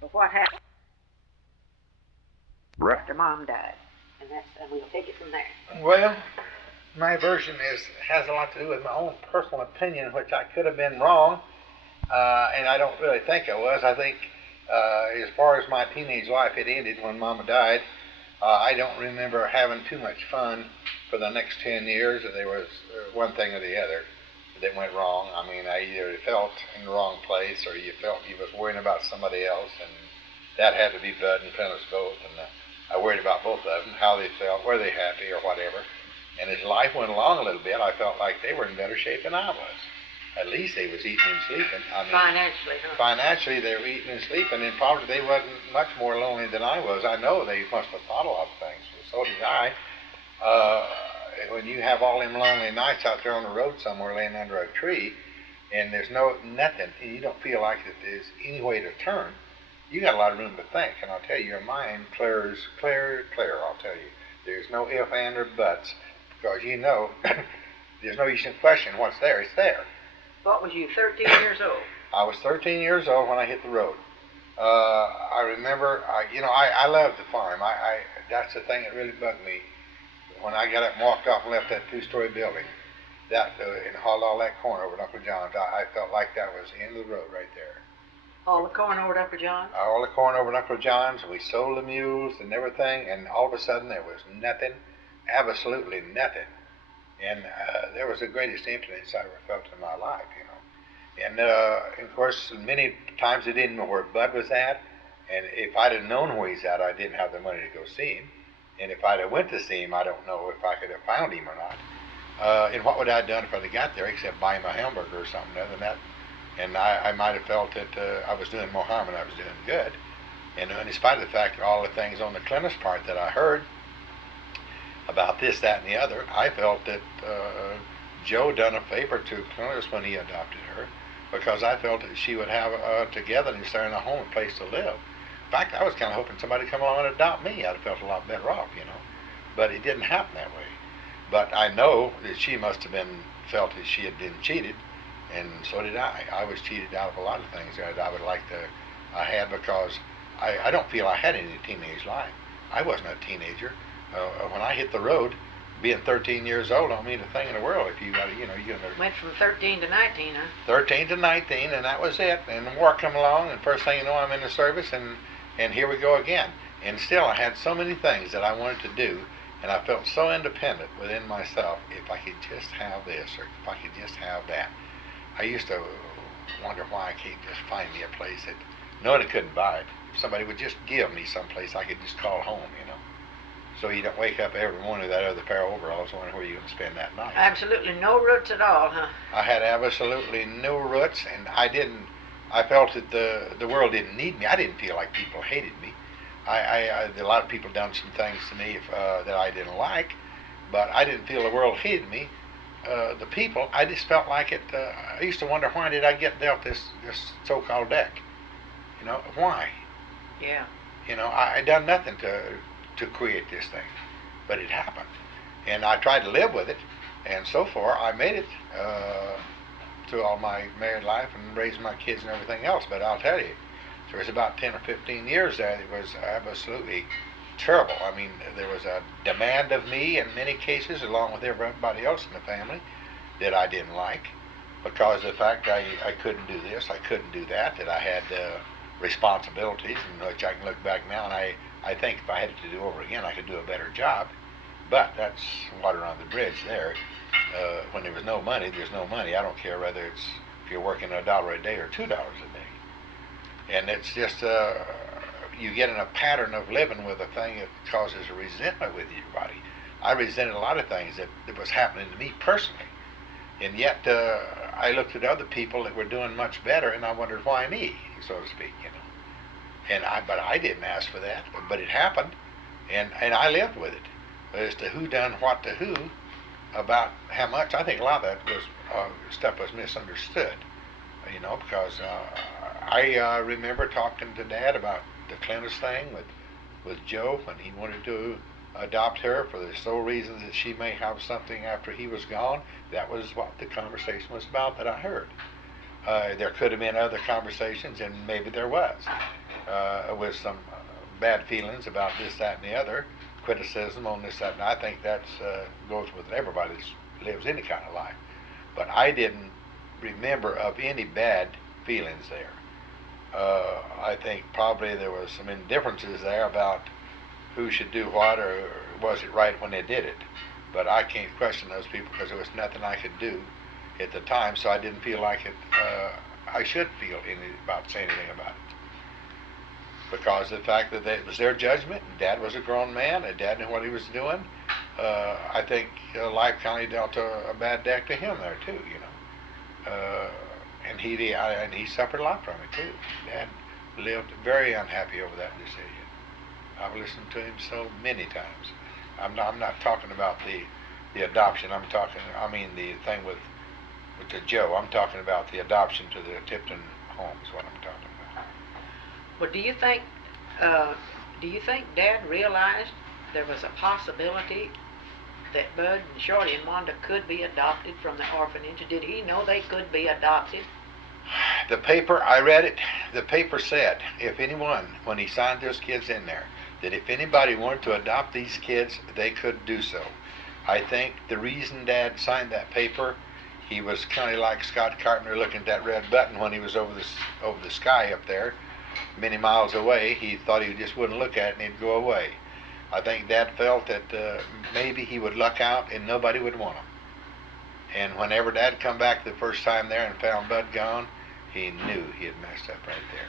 But what happened after Mom died? And we'll take it from there. Well, my version has a lot to do with my own personal opinion, which I could have been wrong, and I don't really think I was. I think as far as my teenage life, it ended when Mama died. I don't remember having too much fun for the next 10 years. There was one thing or the other that went wrong. I mean, I either felt in the wrong place or you felt you was worrying about somebody else, and that had to be Bud and Phyllis both. And I worried about both of them, how they felt, were they happy or whatever. And as life went along a little bit, I felt like they were in better shape than I was. At least they was eating and sleeping. I mean, financially, huh? Financially, they were eating and sleeping, and probably they wasn't much more lonely than I was. I know they must have thought a lot of things. So did I. When you have all them lonely nights out there on the road somewhere laying under a tree, and there's nothing, and you don't feel like that there's any way to turn, you got a lot of room to think. And I'll tell you, your mind clear, I'll tell you. There's no if, and, or buts, because you know there's no use in question what's there. It's there. What was you, 13 years old? I was 13 years old when I hit the road. I remember, I loved the farm. That's the thing that really bugged me. When I got up and walked off and left that two-story building, and hauled all that corn over to Uncle John's, I felt like that was the end of the road right there. All the corn over to Uncle John's? All the corn over to Uncle John's. We sold the mules and everything, and all of a sudden there was nothing, absolutely nothing. And there was the greatest emptiness I ever felt in my life, you know. And of course, many times I didn't know where Bud was at, and if I'd have known where he's at, I didn't have the money to go see him. And if I'd have went to see him, I don't know if I could have found him or not. And what would I have done if I'd have got there except buy him a hamburger or something other than that? And I might have felt that I was doing more harm than I was doing good. And in spite of the fact that all the things on the Clemens part that I heard about this, that, and the other, I felt that Joe done a favor to Clemens when he adopted her, because I felt that she would have togetherness there in a home, a place to live. In fact, I was kind of hoping somebody would come along and adopt me. I'd have felt a lot better off, you know. But it didn't happen that way. But I know that she must have felt that she had been cheated, and so did I. I was cheated out of a lot of things that I would like to have, because I don't feel I had any teenage life. I wasn't a teenager. When I hit the road, being 13 years old don't mean a thing in the world. If you got, you're gonna went from 13 to 19, huh? 13 to 19, and that was it. And the war come along, and first thing you know, I'm in the service, and here we go again. And still, I had so many things that I wanted to do, and I felt so independent within myself. If I could just have this, or if I could just have that. I used to wonder why I can't just find me a place that nobody couldn't buy it. If somebody would just give me some place I could just call home, you know. So you don't wake up every morning with that other pair of overalls wondering where you're going to spend that night. Absolutely no roots at all, huh? I had absolutely no roots, and I felt that the world didn't need me. I didn't feel like people hated me. A lot of people done some things to me that I didn't like, but I didn't feel the world hated me. The people, I just felt like it. I used to wonder, why did I get dealt this so-called deck? You know, why? Yeah. You know, I done nothing to create this thing, but it happened, and I tried to live with it, and so far I made it through all my married life and raising my kids and everything else. But I'll tell you, there was about 10 or 15 years there that was absolutely terrible. I mean, there was a demand of me in many cases, along with everybody else in the family, that I didn't like, because of the fact I couldn't do this, I couldn't do that, that I had responsibilities, in which I can look back now, and I think if I had it to do over again, I could do a better job. But that's water on the bridge there. When there was no money, there's no money. I don't care whether it's if you're working $1 a day or $2 a day. And it's just you get in a pattern of living with a thing that causes a resentment with your body. I resented a lot of things that was happening to me personally, and yet I looked at other people that were doing much better, and I wondered, why me, so to speak, you know. But I didn't ask for that, but it happened, and I lived with it. But as to who done what to who, about how much, I think a lot of that was stuff was misunderstood, you know, because I remember talking to Dad about the Clintus thing with Joe when he wanted to adopt her for the sole reason that she may have something after he was gone. That was what the conversation was about that I heard. There could have been other conversations, and maybe there was, with some bad feelings about this, that, and the other, criticism on this, that, and I think that goes with everybody that lives any kind of life. But I didn't remember of any bad feelings there. I think probably there was some indifferences there about who should do what, or was it right when they did it. But I can't question those people because there was nothing I could do at the time, so I didn't feel like it. I should feel about saying anything about it, because of the fact that it was their judgment. And Dad was a grown man, and Dad knew what he was doing. I think life kind of dealt a bad deck to him there too, you know. And he suffered a lot from it too. Dad lived very unhappy over that decision. I've listened to him so many times. I'm not talking about the adoption. I mean the thing with the Joe. I'm talking about the adoption to the Tipton home is what I'm talking about. Well, do you think Dad realized there was a possibility that Bud and Shorty and Wanda could be adopted from the orphanage? Did he know they could be adopted? The paper, I read it, the paper said, if anyone, when he signed those kids in there, that if anybody wanted to adopt these kids, they could do so. I think the reason Dad signed that paper, he was kind of like Scott Carpenter looking at that red button when he was over the sky up there, many miles away. He thought he just wouldn't look at it and he'd go away. I think Dad felt that maybe he would luck out and nobody would want him. And whenever Dad come back the first time there and found Bud gone, he knew he had messed up right there.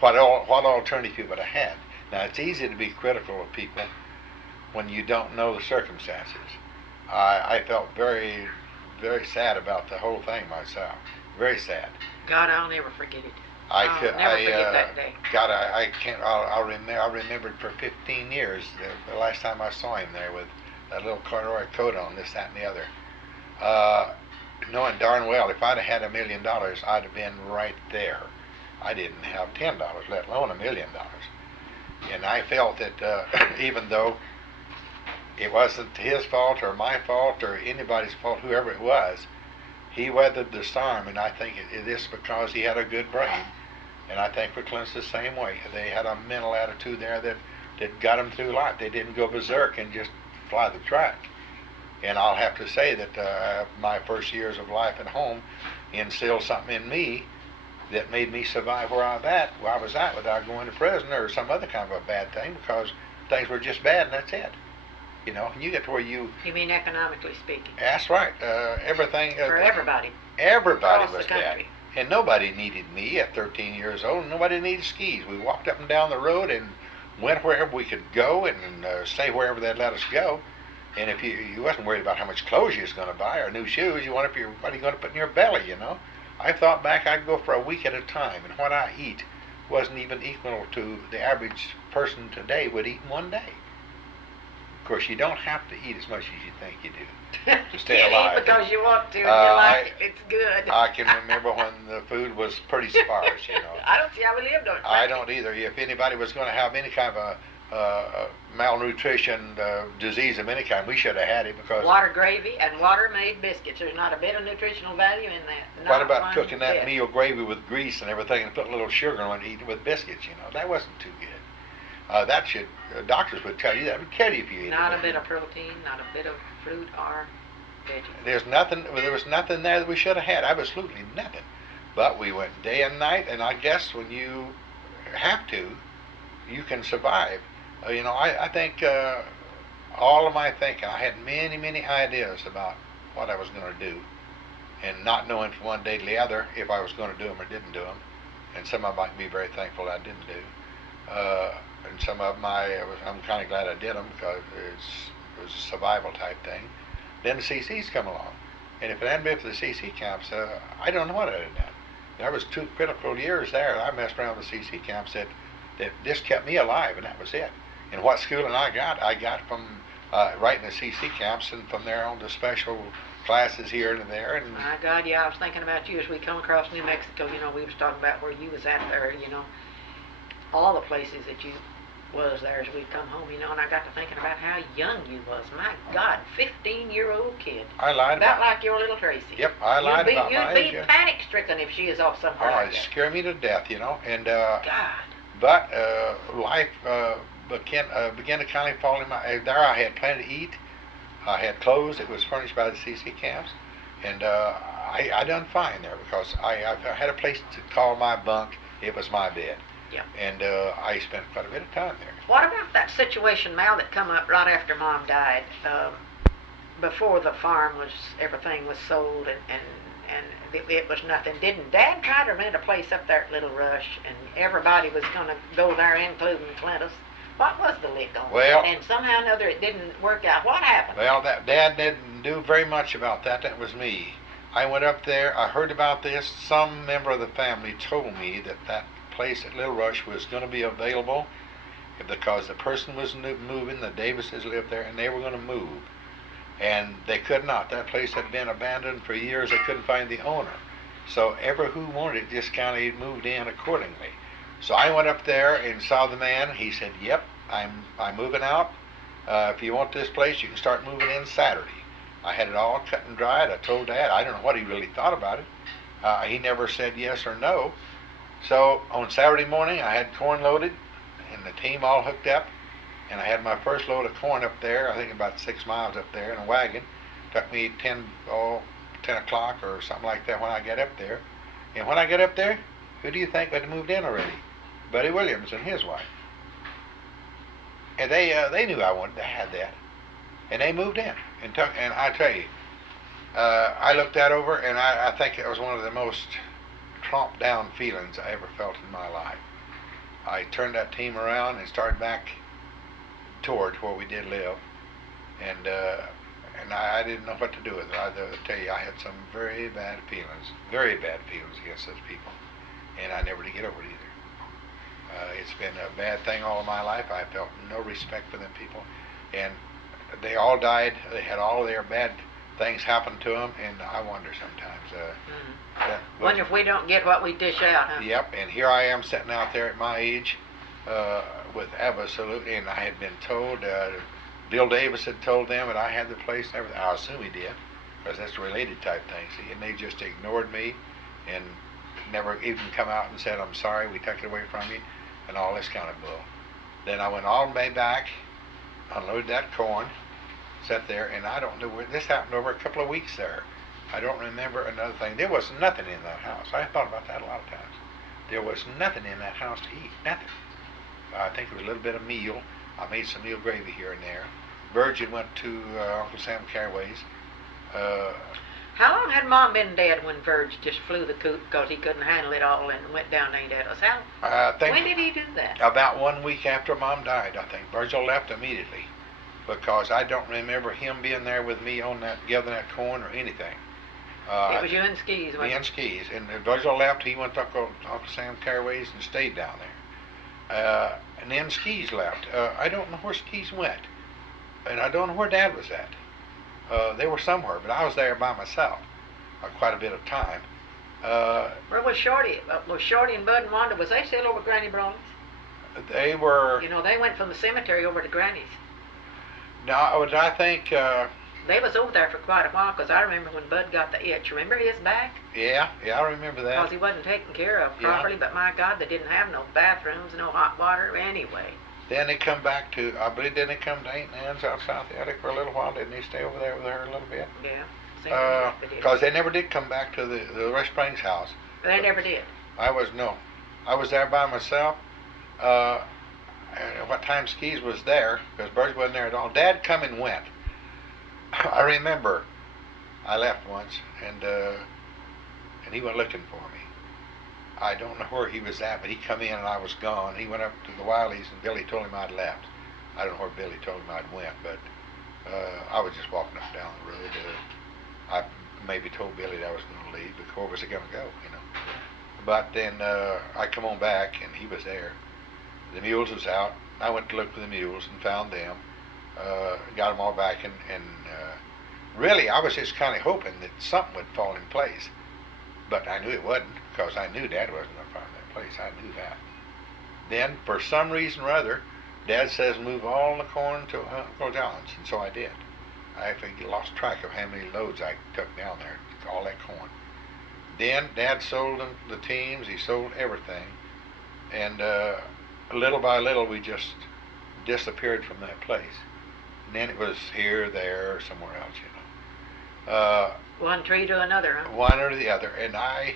What alternative he would have had? Now, it's easy to be critical of people when you don't know the circumstances. I felt very, very sad about the whole thing myself. Very sad. God, I'll never forget it. I'll never forget that day. God, I can't. I remembered for 15 years the last time I saw him there with that little corduroy coat on, this, that, and the other. Knowing darn well, if I'd have had $1 million, I'd have been right there. I didn't have $10, let alone $1 million. And I felt that even though it wasn't his fault or my fault or anybody's fault, whoever it was, he weathered the storm, and I think it is because he had a good brain. And I think Clint's the same way. They had a mental attitude there that got them through life. They didn't go berserk and just fly the track. And I'll have to say that my first years of life at home instilled something in me that made me survive where I was at without going to prison or some other kind of a bad thing, because things were just bad and that's it. You know, and you get to where you... You mean economically speaking? That's right. Everything... For everybody. Everybody was bad. And nobody needed me at 13 years old. Nobody needed skis. We walked up and down the road and went wherever we could go and stay wherever they'd let us go. And if you wasn't worried about how much clothes you was going to buy or new shoes, you wondered what are you going to put in your belly, you know. I thought back, I'd go for a week at a time, and what I eat wasn't even equal to the average person today would eat in one day. Of course, you don't have to eat as much as you think you do to stay alive. Eat because you want to, and you like it. It's good. I can remember when the food was pretty sparse, you know. I don't see how we lived on it. I don't either. If anybody was going to have any kind of a malnutrition disease of any kind, we should have had it, because... Water gravy and water-made biscuits. There's not a bit of nutritional value in that. What about cooking that meal gravy with grease and everything and putting a little sugar on it and eating it with biscuits, you know? That wasn't too good. Doctors would tell you that. Would kill you if you ate it. Not a bit of protein, not a bit of fruit or veggies. There was nothing there that we should have had. Absolutely nothing. But we went day and night, and I guess when you have to, you can survive. You know, I think all of my thinking, I had many, many ideas about what I was going to do, and not knowing from one day to the other if I was going to do them or didn't do them. And some of them I can be very thankful I didn't do. And some of them I'm kind of glad I did them, because it was a survival type thing. Then the CCs come along. And if it hadn't been for the CC camps, I don't know what I'd have done. There was 2 critical years there. I messed around with the CC camps that just kept me alive, and that was it. And what schooling I got from right in the CC camps, and from there on to special classes here and there. And my God, yeah, I was thinking about you as we come across New Mexico. You know, we was talking about where you was at there. You know, all the places that you was there as we come home, you know, and I got to thinking about how young you was. My God, 15-year-old kid. I lied About about like your little Tracy. Yep, I lied about my age. You'd be panic-stricken if she is off somewhere Oh, like it that. scared me to death, you know. And God. but life began to kind of fall in my. There, I had plenty to eat. I had clothes. It was furnished by the CC camps, and I done fine there because I had a place to call my bunk. It was my bed. Yeah. And I spent quite a bit of time there. What about that situation, Mal, that come up right after Mom died? Before the farm was, everything was sold and it was nothing. Didn't Dad try to rent a place up there at Little Rush and everybody was going to go there, including Clintus? What was the lick on that? And somehow or another it didn't work out. What happened? Well, that Dad didn't do very much about that. That was me. I went up there. I heard about this. Some member of the family told me that that place at Little Rush was going to be available because the person was moving. The Davises lived there, and they were going to move. And they could not. That place had been abandoned for years. They couldn't find the owner. So ever who wanted it just kind of moved in accordingly. So I went up there and saw the man. He said, "Yep, I'm moving out. If you want this place, you can start moving in Saturday." I had it all cut and dried. I told Dad. I don't know what he really thought about it. He never said yes or no. So on Saturday morning, I had corn loaded, and the team all hooked up, and I had my first load of corn up there. I think about 6 miles up there in a wagon. Took me 10 o'clock or something like that when I got up there. And when I got up there, who do you think had moved in already? Buddy Williams and his wife. And they knew I wanted to have that, and they moved in. And I tell you, I looked that over, and I think it was one of the most tromped down feelings I ever felt in my life. I turned that team around and started back toward where we did live, and I didn't know what to do with it. I tell you, I had some very bad feelings against those people, and I never did get over it either. It's been a bad thing all of my life. I felt no respect for them people, and they all died. They had all their bad things happen to them, and I wonder sometimes. Wonder if we don't get what we dish out, huh? Yep, and here I am sitting out there at my age with absolutely, and I had been told, Bill Davis had told them that I had the place and everything. I assume he did, because that's a related type thing, see, and they just ignored me and never even come out and said, "I'm sorry, we took it away from you," and all this kind of bull. Then I went all the way back, unloaded that corn, sat there, and I don't know where this happened over a couple of weeks there. I don't remember another thing. There was nothing in that house. I thought about that a lot of times. There was nothing in that house to eat. Nothing. I think it was a little bit of meal. I made some meal gravy here and there. Virgin went to Uncle Sam Carraway's. How long had Mom been dead when Virg just flew the coop because he couldn't handle it all and went down to Aunt Etta's? When did he do that? About 1 week after Mom died, I think. Virgil left immediately because I don't remember him being there with me on that, gathering that corn or anything. It was you and Skis, wasn't it? Me and Skis. And Virgil left. He went to Uncle Sam Carraway's and stayed down there. And then Skis left. I don't know where Skis went. And I don't know where Dad was at. They were somewhere, but I was there by myself quite a bit of time. Where was Shorty? Was Shorty and Bud and Wanda, was they still over at Granny Brawley's? They were... You know, they went from the cemetery over to Granny's. No, I think... They was over there for quite a while, because I remember when Bud got the itch. Remember his back? Yeah, I remember that. Because he wasn't taken care of properly, but my God, they didn't have no bathrooms, no hot water, anyway. Then they come back to, I believe, didn't they come to Aunt Nan's out South Attic for a little while? Didn't they stay over there with her a little bit? Yeah. Because they never did come back to the West Springs house. They never did. I was there by myself. What time Skis was there, because Birds wasn't there at all. Dad come and went. I remember I left once, and he went looking for me. I don't know where he was at, but he come in and I was gone. He went up to the Wileys, and Billy told him I'd left. I don't know where Billy told him I'd went, but I was just walking up and down the road. I maybe told Billy that I was going to leave, but where was I going to go, you know? But then I come on back, and he was there. The mules was out. I went to look for the mules and found them. Got them all back, and really I was just kind of hoping that something would fall in place, but I knew it wasn't, because I knew Dad wasn't going to find that place. I knew that. Then for some reason or other, Dad says move all the corn to Uncle John's, and so I did. I actually lost track of how many loads I took down there, all that corn. Then Dad sold the teams, he sold everything, and little by little we just disappeared from that place. And then it was here, there, or somewhere else, you know. One tree to another, huh? One or the other, and I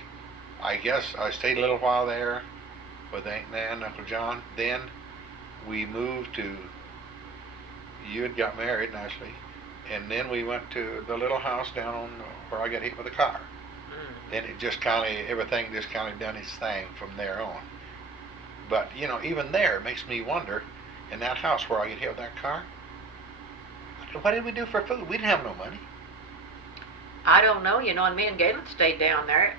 guess I stayed a little while there with Aunt Nan and Uncle John. Then we moved to, you had got married naturally, and then we went to the little house down on where I got hit with a car. Then it just kind of, everything just kind of done its thing from there on. But, you know, even there, it makes me wonder, in that house where I get hit with that car, what did we do for food? We didn't have no money. I don't know, you know, and me and Galen stayed down there.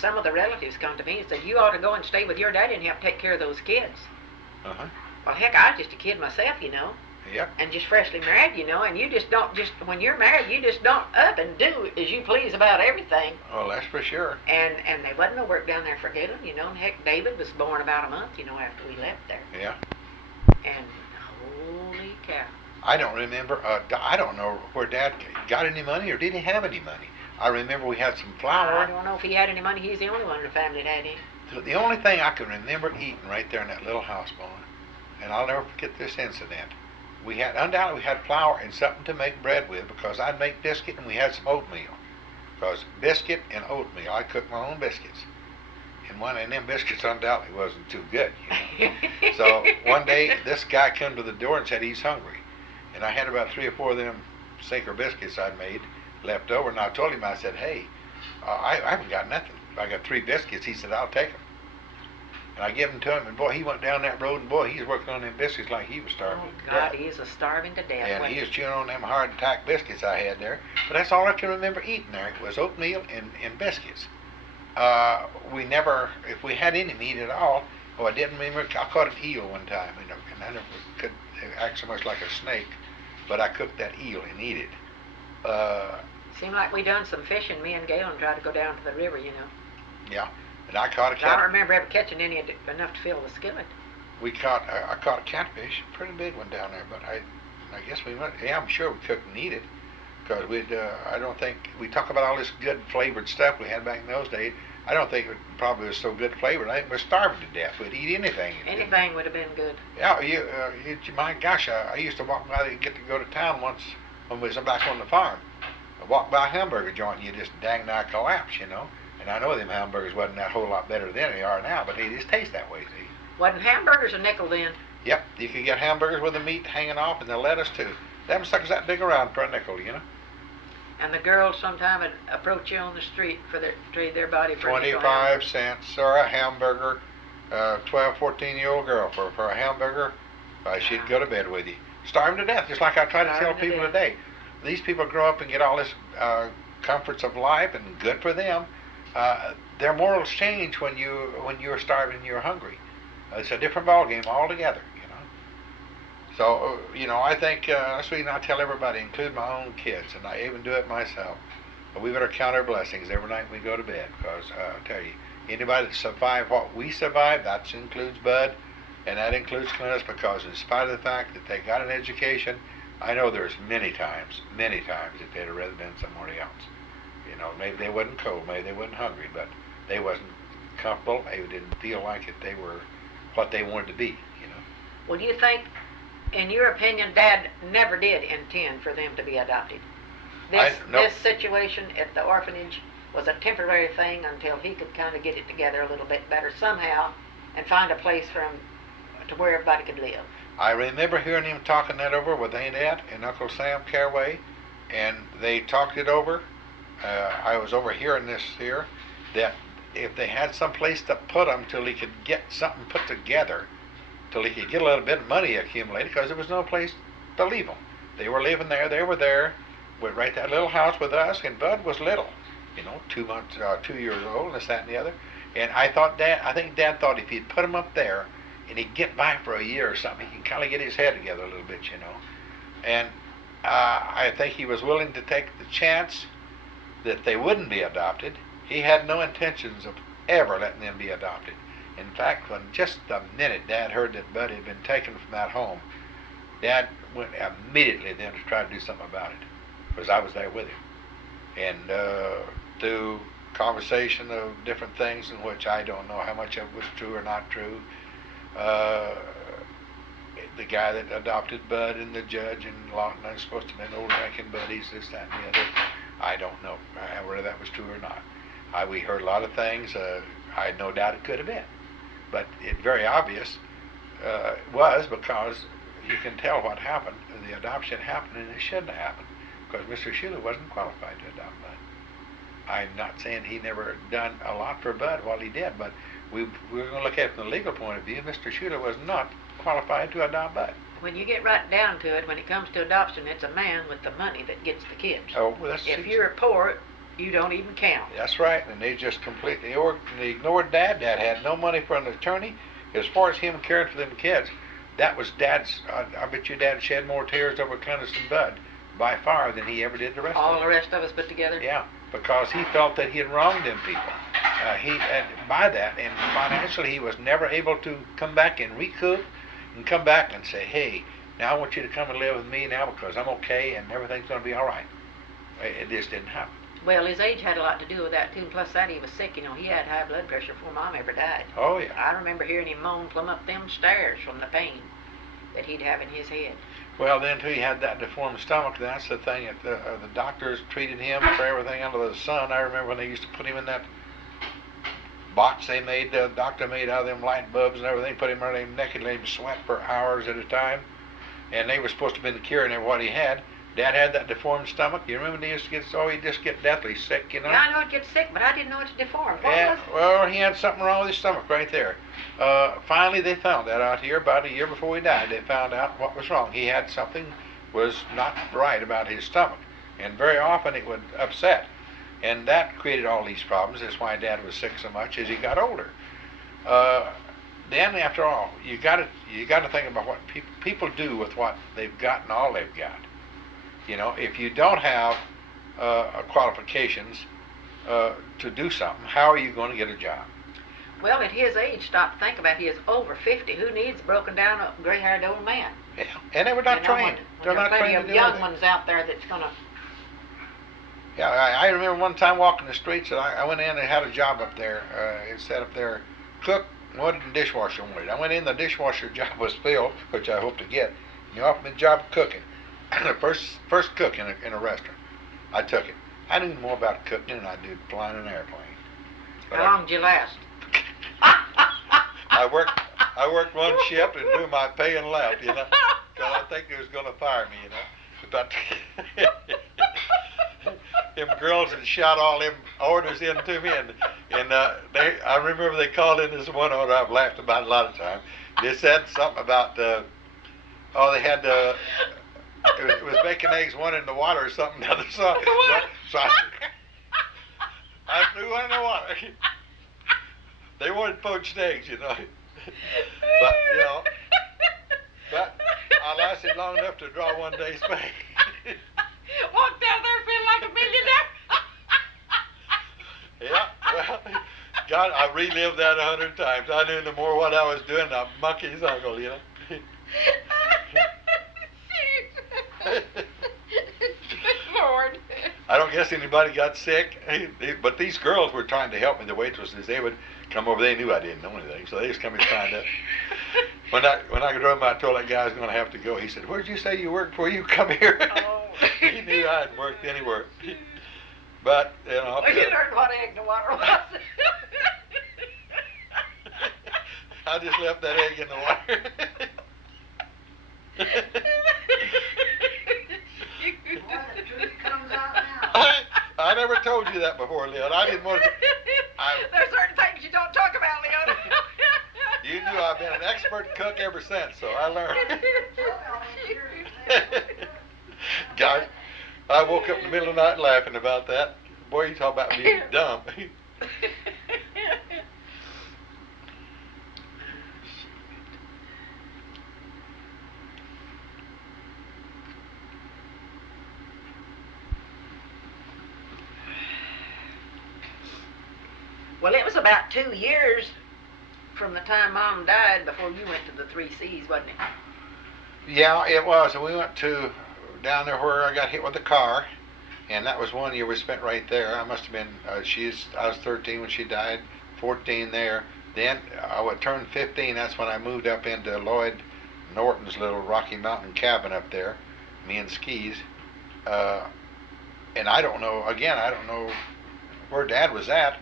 Some of the relatives come to me and said, you ought to go and stay with your daddy and help take care of those kids. Uh-huh. Well, heck, I was just a kid myself, you know. Yep. And just freshly married, you know, and you just don't, when you're married, you just don't up and do as you please about everything. Well, that's for sure. And there wasn't no work down there for Galen, you know, and heck, David was born about a month, you know, after we left there. Yeah. And holy cow. I don't remember, I don't know where Dad got any money, or did he have any money. I remember we had some flour. I don't know if he had any money. He's the only one in the family that had any. So the only thing I can remember eating right there in that little house, Vona, and I'll never forget this incident. We had, undoubtedly, we had flour and something to make bread with, because I'd make biscuit and we had some oatmeal. Because biscuit and oatmeal, I cooked my own biscuits. And one of them biscuits undoubtedly wasn't too good, you know. So one day, this guy came to the door and said he's hungry. And I had about 3 or 4 of them sinker biscuits I'd made left over, and I told him, I said, hey, I haven't got nothing. I got 3 biscuits. He said, I'll take them. And I gave them to him, and boy, he went down that road, and boy, he's working on them biscuits like he was starving Oh, to God, death. he's a starving to death. And he was chewing on them hard-tack biscuits I had there. But that's all I can remember eating there. It was oatmeal and biscuits. We never, if we had any meat at all, I didn't remember, I caught an eel one time, you know, and I never could act so much like a snake, but I cooked that eel and eat it. Seemed like we done some fishing, me and Galen tried to go down to the river, you know. Yeah, and I caught a I cat. don't remember ever catching any enough to fill the skillet. I caught a catfish, a pretty big one down there, but I guess we went, yeah, I'm sure we cooked and eat it, because I don't think, we talk about all this good flavored stuff we had back in those days. I don't think it probably was so good flavored. I think we're starving to death. We'd eat anything. Anything would have been good. Yeah, my gosh, I used to walk by and get to go to town once when we was back on the farm. I walked by a hamburger joint and you just dang nigh collapse, you know. And I know them hamburgers wasn't that whole lot better then they are now, but they just taste that way, see. Wasn't hamburgers a nickel then? Yep, you could get hamburgers with the meat hanging off and the lettuce too. Them suckers that big around for a nickel, you know. And the girls sometime would approach you on the street for trade their body for 25 cents or a hamburger. 12, 14-year-old girl for a hamburger. She'd go to bed with you. Starving to death, just like I try to tell people today. These people grow up and get all this comforts of life, and good for them. Their morals change when you're starving and you're hungry. It's a different ballgame altogether, you know. So, you know, I think that's the reason I tell everybody, include my own kids, and I even do it myself. But we better count our blessings every night we go to bed, because I tell you, anybody that survived what we survived, that includes Bud, and that includes Clarence, because in spite of the fact that they got an education, I know there's many times that they'd have rather been somewhere else. You know, maybe they wasn't cold, maybe they wasn't hungry, but they wasn't comfortable. They didn't feel like it. They were what they wanted to be, you know. Well, do you think, in your opinion, Dad never did intend for them to be adopted? This situation at the orphanage was a temporary thing until he could kind of get it together a little bit better somehow and find a place for him to where everybody could live. I remember hearing him talking that over with Aunt Ed and Uncle Sam Caraway, and they talked it over. I was overhearing this here, that if they had some place to put them till he could get something put together, till he could get a little bit of money accumulated, because there was no place to leave them. They were living there, they were there, right that little house with us, and Bud was little, you know, 2 years old, this, that, and the other. And I think Dad thought if he'd put him up there, and he'd get by for a year or something, he can kind of get his head together a little bit, you know. And I think he was willing to take the chance that they wouldn't be adopted. He had no intentions of ever letting them be adopted. In fact, when just the minute Dad heard that Bud had been taken from that home, Dad went immediately then to try to do something about it, because I was there with him. And through conversation of different things in which I don't know how much of it was true or not true, the guy that adopted Bud and the judge and Lawton are supposed to have been old drinking buddies, this, that, and the other. I don't know whether that was true or not. We heard a lot of things. I had no doubt it could have been. But it very obvious was, because you can tell what happened. The adoption happened and it shouldn't have happened, because Mr. Schuler wasn't qualified to adopt Bud. I'm not saying he never done a lot for Bud while he did, but we're going to look at it from the legal point of view. Mr. Schuler was not qualified to adopt Bud. When you get right down to it, when it comes to adoption, it's a man with the money that gets the kids. Oh, well, that's if you're poor, you don't even count. That's right, and they just completely ignored Dad. Dad had no money for an attorney. As far as him caring for them kids, that was Dad's. I bet you Dad shed more tears over Clemens and Bud by far than he ever did the rest of us. All the rest of us put together? Yeah, because he felt that he had wronged them people. By that, and financially he was never able to come back and recoup and come back and say, hey, now I want you to come and live with me now because I'm okay and everything's going to be all right. It just didn't happen. Well, his age had a lot to do with that, too. And plus that, he was sick. You know, he had high blood pressure before Mom ever died. Oh, yeah. I remember hearing him moan plumb up them stairs from the pain that he'd have in his head. Well, then, too, he had that deformed stomach. That's the thing. The doctors treated him for everything under the sun. I remember when they used to put him in that box they made, the doctor made out of them light bulbs and everything, put him underneath him naked, let him sweat for hours at a time. And they were supposed to have been curing him what he had. Dad had that deformed stomach. You remember he used to he'd just get deathly sick, you know? Yeah, I know it gets sick, but I didn't know it's deformed. What was it? Well, he had something wrong with his stomach right there. Finally, they found that out here about a year before he died. They found out what was wrong. He had something was not right about his stomach. And very often it would upset. And that created all these problems. That's why Dad was sick so much as he got older. Then, after all, you got to think about what people do with what they've got and all they've got. You know, if you don't have qualifications to do something, how are you going to get a job? Well, at his age, stop to think about it, he is over 50. Who needs a broken down, gray-haired old man? Yeah, and they were not trained. They're not trained to do anything. Young ones out there that's going to... Yeah, I remember one time walking the streets, and I went in and had a job up there. It said up there, cook, wanted a dishwasher wanted. I went in, the dishwasher job was filled, which I hope to get. And you offered me the job of cooking. The first cook in a restaurant. I took it. I knew more about cooking than I did flying an airplane. But how long did you last? I worked one shift and drew my pay and left, you know, because I think they was going to fire me, you know. But them girls had shot all them orders in to me, and I remember they called in this one order I've laughed about a lot of times. They said something about they had it was bacon, eggs, one in the water or something. The other so I threw one in the water. They wanted poached eggs, you know. But I lasted long enough to draw one day's pay. Walked out there feeling like a millionaire. Yeah, well, God, I relived that 100 times. I knew no more what I was doing than a monkey's uncle, you know. Lord. I don't guess anybody got sick, but these girls were trying to help me. The waitresses, they would come over. They knew I didn't know anything, so they just come and find out. When I drove by, I told that guy I was going to have to go. He said, "Where did you say you worked before you come here?" Oh. He knew I hadn't worked anywhere. But you know. Well, you learned what egg in the water was. I just left that egg in the water. The truth comes out now. I never told you that before, Leon. I didn't want to. There's certain things you don't talk about, Leon. You knew I've been an expert cook ever since, so I learned. Guys, I woke up in the middle of the night laughing about that. Boy, you talk about being dumb. Well, it was about 2 years from the time Mom died before you went to the Three Seas, wasn't it? Yeah, it was. And we went to down there where I got hit with the car, and that was one year we spent right there. I must have been. I was 13 when she died, 14 there. Then I would turn 15. That's when I moved up into Lloyd Norton's little Rocky Mountain cabin up there, me and Skis. And I don't know. Again, I don't know where Dad was at,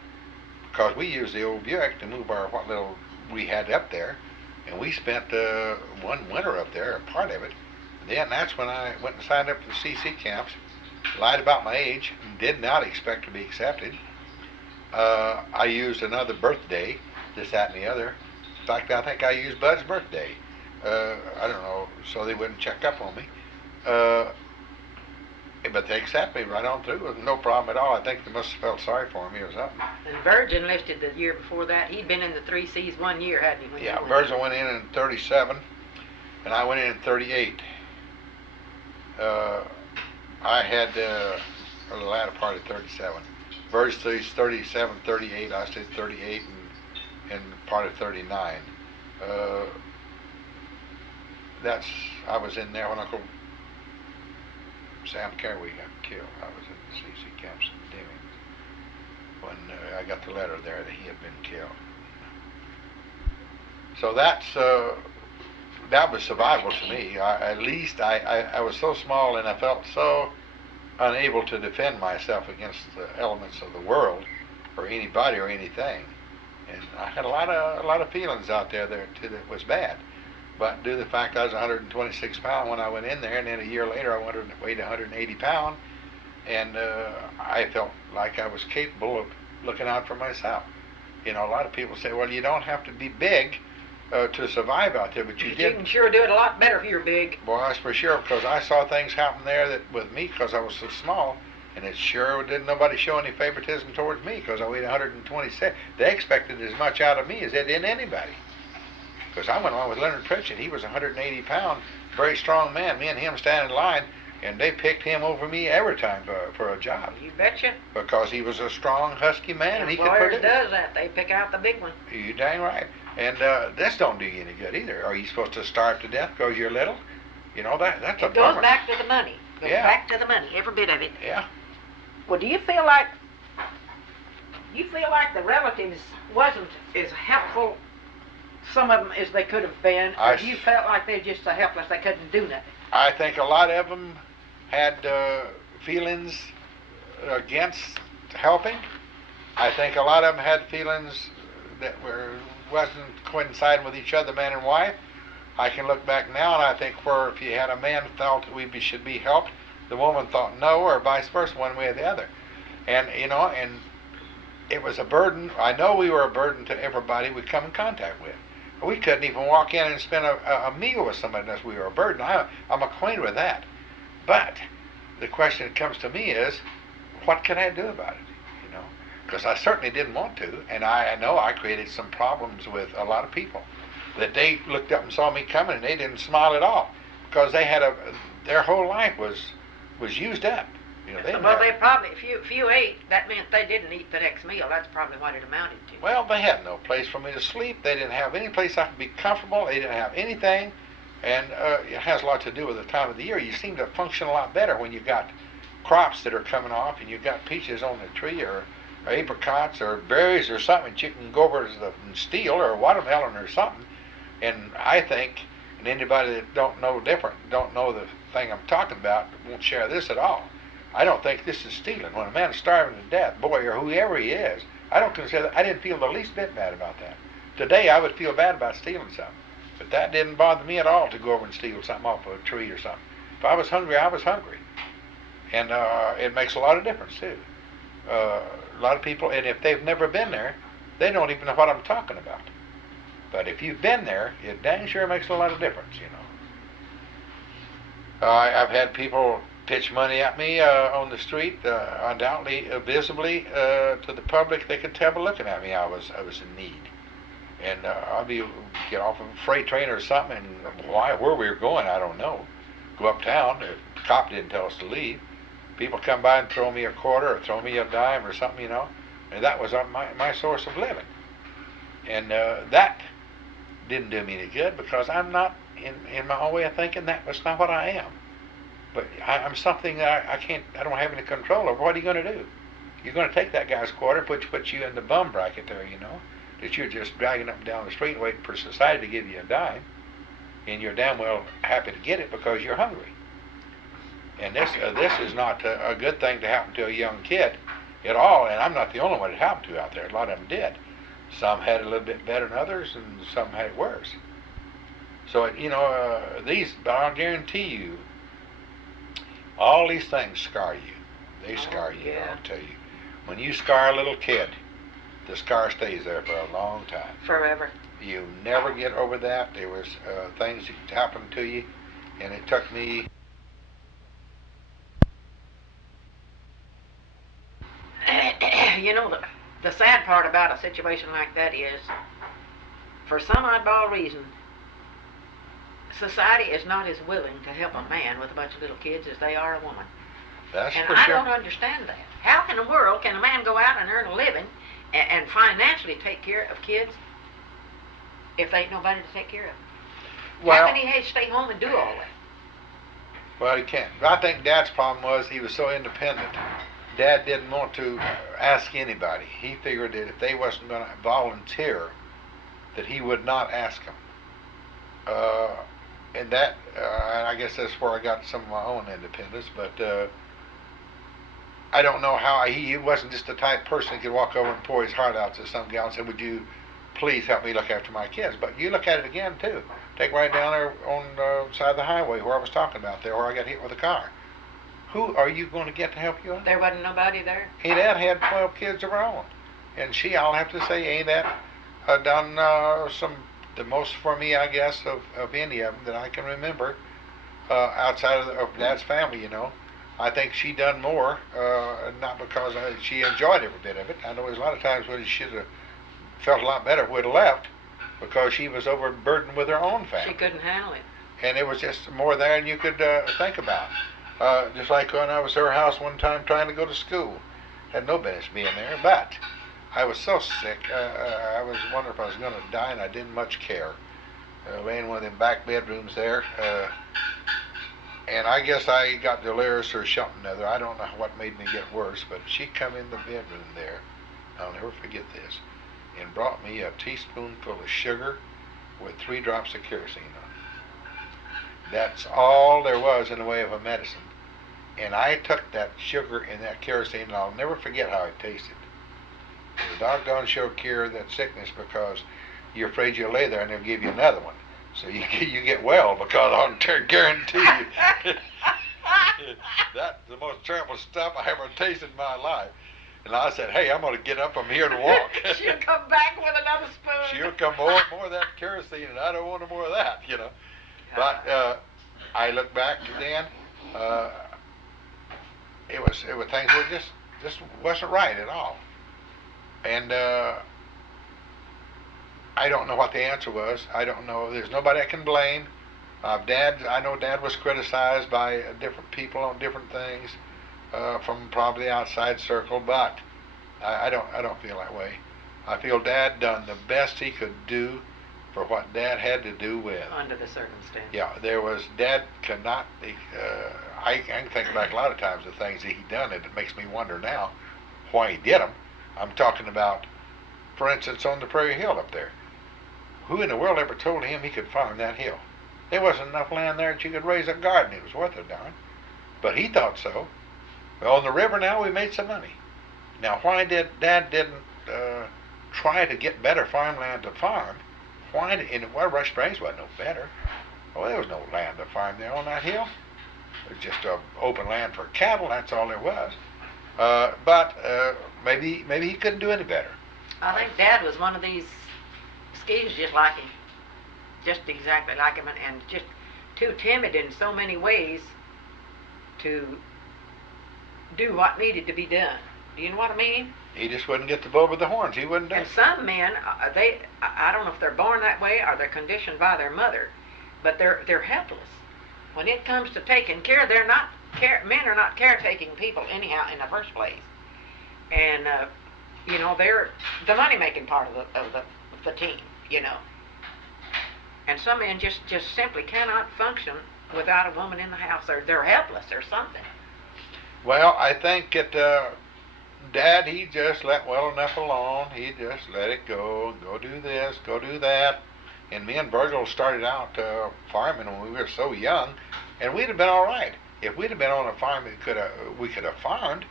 because we used the old Buick to move our what little we had up there, and we spent one winter up there, a part of it. Then that's when I went and signed up for the CC camps, lied about my age, and did not expect to be accepted. I used another birthday, this, that, and the other. In fact, I think I used Bud's birthday. I don't know, so they wouldn't check up on me. But they accepted me right on through with no problem at all. I think they must have felt sorry for me or something. And Virgin listed the year before that. He'd been in the Three Seas 1 year, hadn't he? Yeah, Virgin went in 37, and I went in 38. I had the latter part of 37. Virgin 37, 38. I stayed 38 and part of 39. I was in there when Uncle Sam Carey got killed. I was in the CC camps in Deming when I got the letter there that he had been killed. So that was survival to me. At least I was so small, and I felt so unable to defend myself against the elements of the world or anybody or anything. And I had a lot of feelings out there too that was bad. But due to the fact I was 126 pounds when I went in there, and then a year later I weighed 180 pounds, and I felt like I was capable of looking out for myself. You know, a lot of people say, well, you don't have to be big to survive out there, but you did. You can sure do it a lot better if you're big. Well, that's for sure, because I saw things happen there that with me, because I was so small, and it sure didn't nobody show any favoritism towards me, because I weighed 126. They expected as much out of me as they did anybody. Because I went along with Leonard Pritchett. He was 180 pound, very strong man. Me and him standing in line, and they picked him over me every time for a job. You betcha. Because he was a strong, husky man, and he could produce. Does that. They pick out the big one. You dang right. And this don't do you any good either. Are you supposed to starve to death because you're little? You know, that's a bummer. It goes back to the money. Goes back to the money, every bit of it. Yeah. Well, do you feel like the relatives wasn't as helpful, some of them, as they could have been? Or you felt like they were just so helpless they couldn't do nothing? I think a lot of them had feelings against helping. I think a lot of them had feelings that wasn't coinciding with each other, man and wife. I can look back now, and I think where if you had a man felt that should be helped, the woman thought no, or vice versa, one way or the other. And you know, and it was a burden. I know we were a burden to everybody we come in contact with. We couldn't even walk in and spend a meal with somebody unless we were a burden. I'm acquainted with that. But the question that comes to me is, what can I do about it? You know, because I certainly didn't want to, and I know I created some problems with a lot of people. That they looked up and saw me coming, and they didn't smile at all, because they had their whole life was used up. You know, they probably, if you ate, that meant they didn't eat the next meal. That's probably what it amounted to. Well, they had no place for me to sleep. They didn't have any place I could be comfortable. They didn't have anything. And it has a lot to do with the time of the year. You seem to function a lot better when you got crops that are coming off, and you've got peaches on the tree, or apricots, or berries, or something that you can go over and steal, or watermelon, or something. And I think, and anybody that don't know the thing I'm talking about, won't share this at all. I don't think this is stealing. When a man is starving to death, boy, or whoever he is, I didn't feel the least bit bad about that. Today, I would feel bad about stealing something. But that didn't bother me at all to go over and steal something off of a tree or something. If I was hungry, I was hungry. And it makes a lot of difference, too. A lot of people, and if they've never been there, they don't even know what I'm talking about. But if you've been there, it dang sure makes a lot of difference, you know. I've had people pitch money at me on the street, undoubtedly, visibly to the public. They could tell by looking at me I was in need. And I'll get off of a freight train or something, and where we were going, I don't know. Go uptown. The cop didn't tell us to leave. People come by and throw me a quarter or throw me a dime or something, you know. And that was my source of living. And that didn't do me any good because I'm not, in my own way of thinking, that was not what I am. But I'm something that I don't have any control over. What are you going to do? You're going to take that guy's quarter, put you in the bum bracket there, that you're just dragging up and down the street waiting for society to give you a dime, and you're damn well happy to get it because you're hungry. And this is not a good thing to happen to a young kid at all, and I'm not the only one it happened to out there. A lot of them did. Some had it a little bit better than others, and some had it worse. So, but I'll guarantee you, all these things scar you. They scar you, yeah. I'll tell you. When you scar a little kid, the scar stays there for a long time. Forever. You never get over that. There was things that happened to you, and it took me... The sad part about a situation like that is, for some oddball reason, society is not as willing to help a man with a bunch of little kids as they are a woman. That's and for I sure. don't understand that. How in the world can a man go out and earn a living and financially take care of kids if there ain't nobody to take care of them? Well, How can he stay home and do all that? Well, he can't. I think Dad's problem was he was so independent. Dad didn't want to ask anybody. He figured that if they wasn't going to volunteer, that he would not ask them. And I guess that's where I got some of my own independence. But I don't know how he wasn't just the type of person who could walk over and pour his heart out to some gal and say, "Would you please help me look after my kids?" But you look at it again too. Take right down there on the side of the highway where I was talking about there, where I got hit with a car. Who are you going to get to help you out? There wasn't nobody there. Hey, Dad had 12 kids of her own, and I'll have to say, ain't that done the most for me, I guess, of any of them that I can remember outside of Dad's family. I think she done more, not because she enjoyed every bit of it. I know there's a lot of times when she should have felt a lot better if we'd have left, because she was overburdened with her own family. She couldn't handle it. And it was just more there than you could think about. Just like when I was at her house one time trying to go to school. Had no business being there, but I was so sick. I was wondering if I was going to die, and I didn't much care. Laying in one of them back bedrooms there. And I guess I got delirious or something or other. I don't know what made me get worse, but she come in the bedroom there. I'll never forget this. And brought me a teaspoonful of sugar with 3 drops of kerosene on it. That's all there was in the way of a medicine. And I took that sugar and that kerosene, and I'll never forget how it tasted. The doggone sure cure that sickness, because you're afraid you'll lay there and they'll give you another one. So you get well, because I'll guarantee you that's the most terrible stuff I ever tasted in my life. And I said, hey, I'm going to get up from here and walk. She'll come back with another spoon. She'll come more of that kerosene, and I don't want no more of that, But I look back then, it was things were just wasn't right at all. And I don't know what the answer was. I don't know. There's nobody I can blame. I know Dad was criticized by different people on different things. From probably the outside circle, but I don't feel that way. I feel Dad done the best he could do for what Dad had to do with. Under the circumstances. Yeah, Dad could not. I can think back a lot of times the things that he done, and it makes me wonder now why he did them. I'm talking about, for instance, on the Prairie Hill up there. Who in the world ever told him he could farm that hill? There wasn't enough land there that you could raise a garden. It was worth a darn. But he thought so. Well, on the river now, we made some money. Now, why Dad didn't try to get better farmland to farm? Rush Springs wasn't no better. Well, there was no land to farm there on that hill. It was just open land for cattle. That's all there was. But maybe he couldn't do any better. I think Dad was one of these skeevers just like him. Just exactly like him, and just too timid in so many ways to do what needed to be done. Do you know what I mean? He just wouldn't get the bull with the horns. He wouldn't do it. And some men, I don't know if they're born that way or they're conditioned by their mother, but they're helpless. When it comes to taking care, men are not caretaking people anyhow in the first place. And they're the money-making part of the the team, you know. And some men just simply cannot function without a woman in the house. They're helpless or something. Well, I think that Dad, he just let well enough alone. He just let it go do this, go do that. And me and Virgil started out farming when we were so young, and we'd have been all right. If we'd have been on a farm we could have farmed,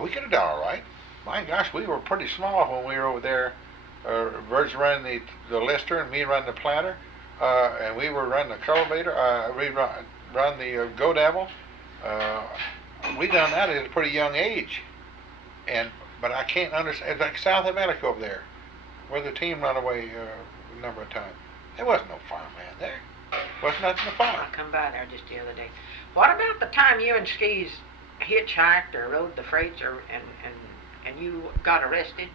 we could have done all right. My gosh, we were pretty small when we were over there. Virgil ran the lister and me run the planter, and we were running the cultivator. We run the Go Devil. We done that at a pretty young age. But I can't understand. It's like South America over there, where the team run away a number of times. There wasn't no farmland there. Wasn't nothing to farm. I come by there just the other day. What about the time you and Skis hitchhiked or rode the freights, and you got arrested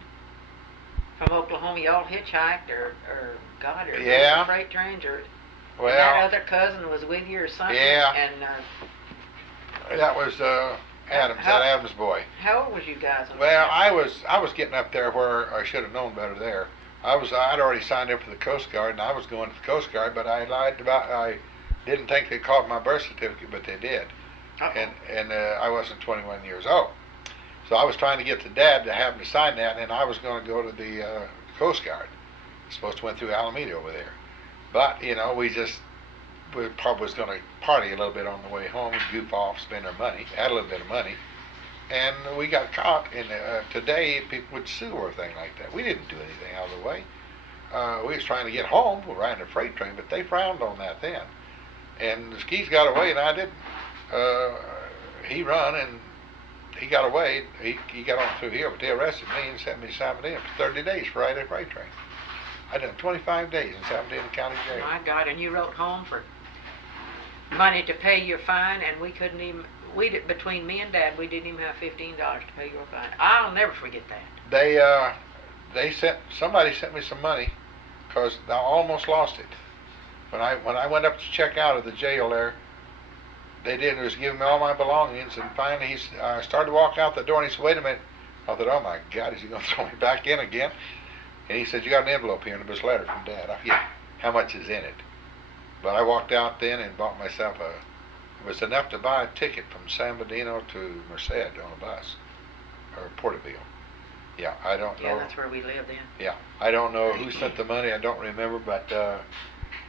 from Oklahoma? You all hitchhiked or got or Yeah. rode the freight trains, or Well, that other cousin was with you or something? Yeah. And that was Adams, that Adams boy. how old was you guys? Well, I was getting up there where I should have known better there. I'd already signed up for the Coast Guard, and I was going to the Coast Guard, but I didn't think they called my birth certificate, but they did. Uh-oh. And I wasn't 21 years old. So I was trying to get the Dad to have him to sign that, and I was going to go to the Coast Guard. Supposed to went through Alameda over there. But, you know, we probably was going to party a little bit on the way home, goof off, spend our money, had a little bit of money. And we got caught, and today people would sue or a thing like that. We didn't do anything out of the way. We was trying to get home. We were riding a freight train, but they frowned on that then. And the Skis got away, and I didn't. He run, and he got away. He got on through here, but they arrested me and sent me to San Bernardino for 30 days for riding a freight train. I done 25 days in San Bernardino County Jail. My God, and you wrote home for money to pay your fine, and we couldn't even, between me and Dad, we didn't even have $15 to pay your fine. I'll never forget that. Somebody sent me some money, because I almost lost it. When I went up to check out of the jail there, they was giving me all my belongings, and finally I started to walk out the door, and he said, "Wait a minute." I thought, "Oh my God, is he going to throw me back in again?" And he said, "You got an envelope here, and it was a letter from Dad. I forget how much is in it." But I walked out then and bought myself it was enough to buy a ticket from San Bernardino to Merced on a bus, or Porterville. Yeah, I don't know. Yeah, that's where we lived then. Yeah, I don't know who sent the money. I don't remember, but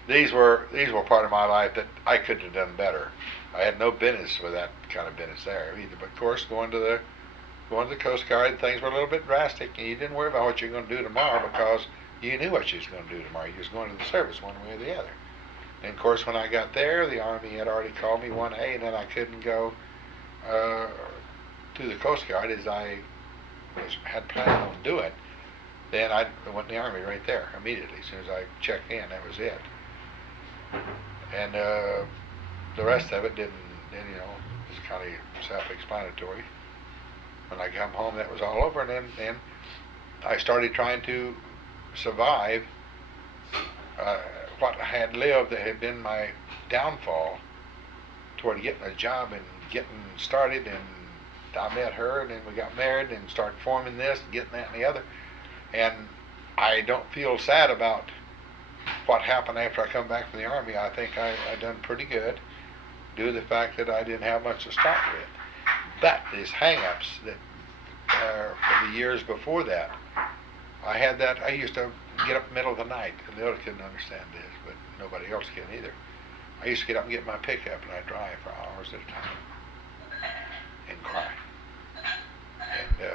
these were part of my life that I could have done better. I had no business with that kind of business there either. But of course, going to the Coast Guard, things were a little bit drastic, and you didn't worry about what you're going to do tomorrow because you knew what you was going to do tomorrow. You was going to the service one way or the other. And of course, when I got there, the Army had already called me 1A, and then I couldn't go to the Coast Guard as I had planned on doing. Then I went in the Army right there immediately. As soon as I checked in, that was it. And the rest of it didn't, was kind of self-explanatory. When I come home, that was all over, and then I started trying to survive what I had lived that had been my downfall toward getting a job and getting started, and I met her, and then we got married and started forming this and getting that and the other. And I don't feel sad about what happened after I come back from the Army. I think I done pretty good due to the fact that I didn't have much to start with. But these hang-ups that for the years before that, I had that. I used to get up in the middle of the night, and the others couldn't understand this, but nobody else can either. I used to get up and get my pickup, and I'd drive for hours at a time and cry. And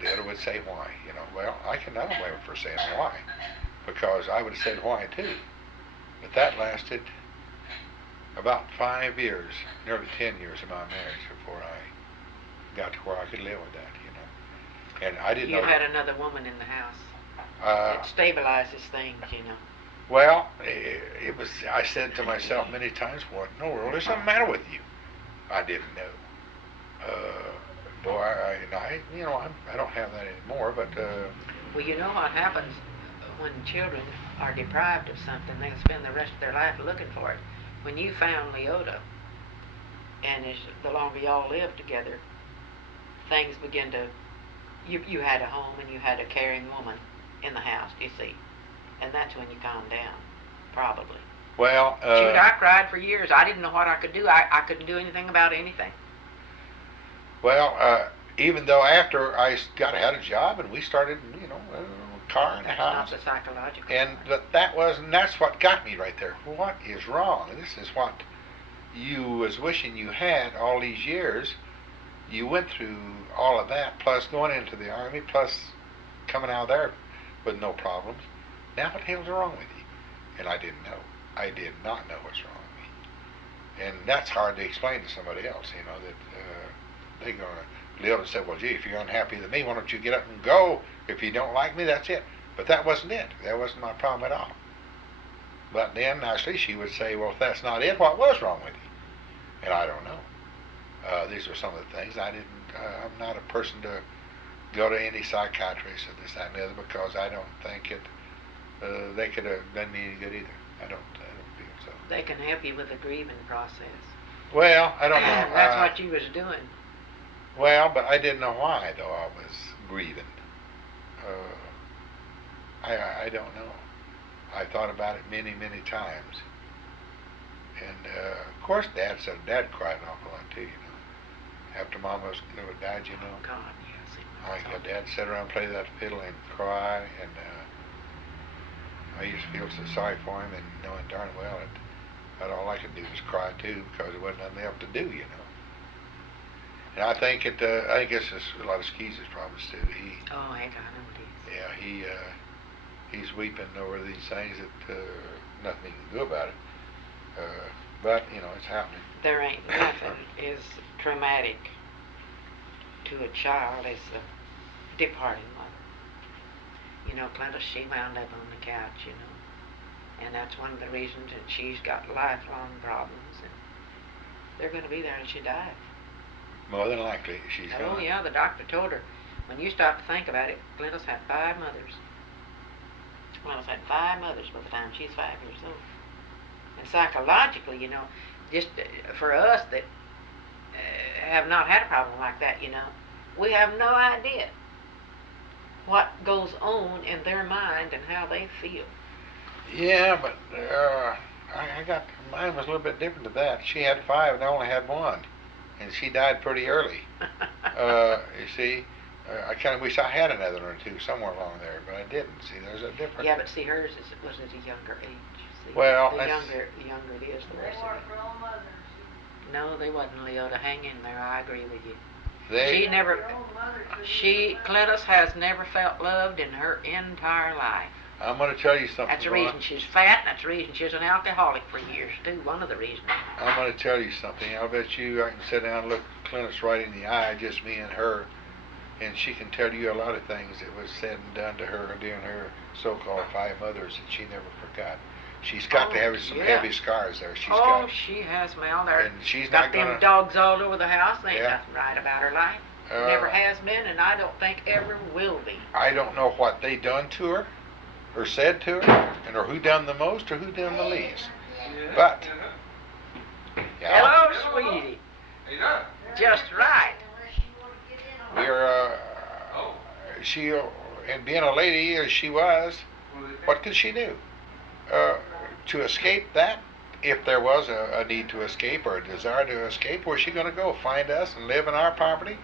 the other would say why, Well, I don't blame her for saying why, because I would have said why too. But that lasted about 5 years, nearly 10 years of my marriage before I got to where I could live with that, And I didn't know. You had another woman in the house. It stabilizes things, Well, it was. I said to myself many times, "What in the world is the matter with you?" I didn't know. Boy, I don't have that anymore. But well, you know what happens when children are deprived of something? They spend the rest of their life looking for it. When you found Leota, and the longer y'all lived together, things begin to. You had a home and you had a caring woman in the house, you see. and that's when you calm down, probably. Well, Shoot, I cried for years. I didn't know what I could do. I couldn't do anything about anything. well, even though after I had a job and we started, a car and a That's house, not the psychological and part. that's what got me right there. What is wrong? This is what you was wishing you had all these years. You went through all of that, plus going into the army, plus coming out of there with no problems. Now what the hell's wrong with you? And I didn't know. I did not know what's wrong with me. And that's hard to explain to somebody else, that they're going to live and say, well, gee, if you're unhappy with me, why don't you get up and go? If you don't like me, that's it. But that wasn't it. That wasn't my problem at all. But then, actually, she would say, well, if that's not it, what was wrong with you? And I don't know. These are some of the things I'm not a person to go to any psychiatrist or this, that, and the other, because I don't think they could have done me any good either. I don't feel so. They can help you with the grieving process. Well, I don't know. That's what you was doing. Well, but I didn't know why, though, I was grieving. I don't know. I thought about it many, many times. And, of course, Dad cried an awful lot, too, After Mama died, Oh, God, yes. Dad sat around and played that fiddle and cry, and I used to feel so sorry for him, and knowing darn well that all I could do was cry, too, because there wasn't nothing else to do, And I think it's just a lot of Skeeze's problems, too. Oh, heck, I know it is. Yeah, he's weeping over these things that nothing he can do about it. But, it's happening. There ain't nothing as traumatic to a child as the departing mother. Clinton, she wound up on the couch, And that's one of the reasons that she's got lifelong problems. And they're going to be there till she dies. More than likely, she's going to. Oh, yeah, the doctor told her. When you stop to think about it, Glenda's had 5 mothers. Glenda's had 5 mothers by the time she's 5 years old. And psychologically, just for us that have not had a problem like that, we have no idea what goes on in their mind and how they feel. Yeah, but mine was a little bit different to that. She had 5 and I only had 1. And she died pretty early. You see, I kind of wish I had another one or 2 somewhere along there, but I didn't. See, there's a difference. Yeah, but see, hers was at a younger age. See, well, the younger it is, the worse it is. No, they wasn't, Leo, to hang in there. I agree with you. Cletus has never felt loved in her entire life. I'm going to tell you something. That's the reason she's fat, and that's the reason she's an alcoholic for years, too. One of the reasons. I'm going to tell you something. I'll bet you I can sit down and look Cletus right in the eye, just me and her, and she can tell you a lot of things that was said and done to her during her so-called 5 mothers that she never forgot. She's got to have some heavy scars there. She has, Mel. There, and she's got not gonna, them dogs all over the house. There ain't nothing right about her life. Never has been, and I don't think ever will be. I don't know what they done to her, or said to her, or who done the most, or who done the least. But, hello, sweetie. Just right. And being a lady as she was, what could she do? To escape that, if there was a need to escape or a desire to escape, where's she going to go? Find us and live in our property?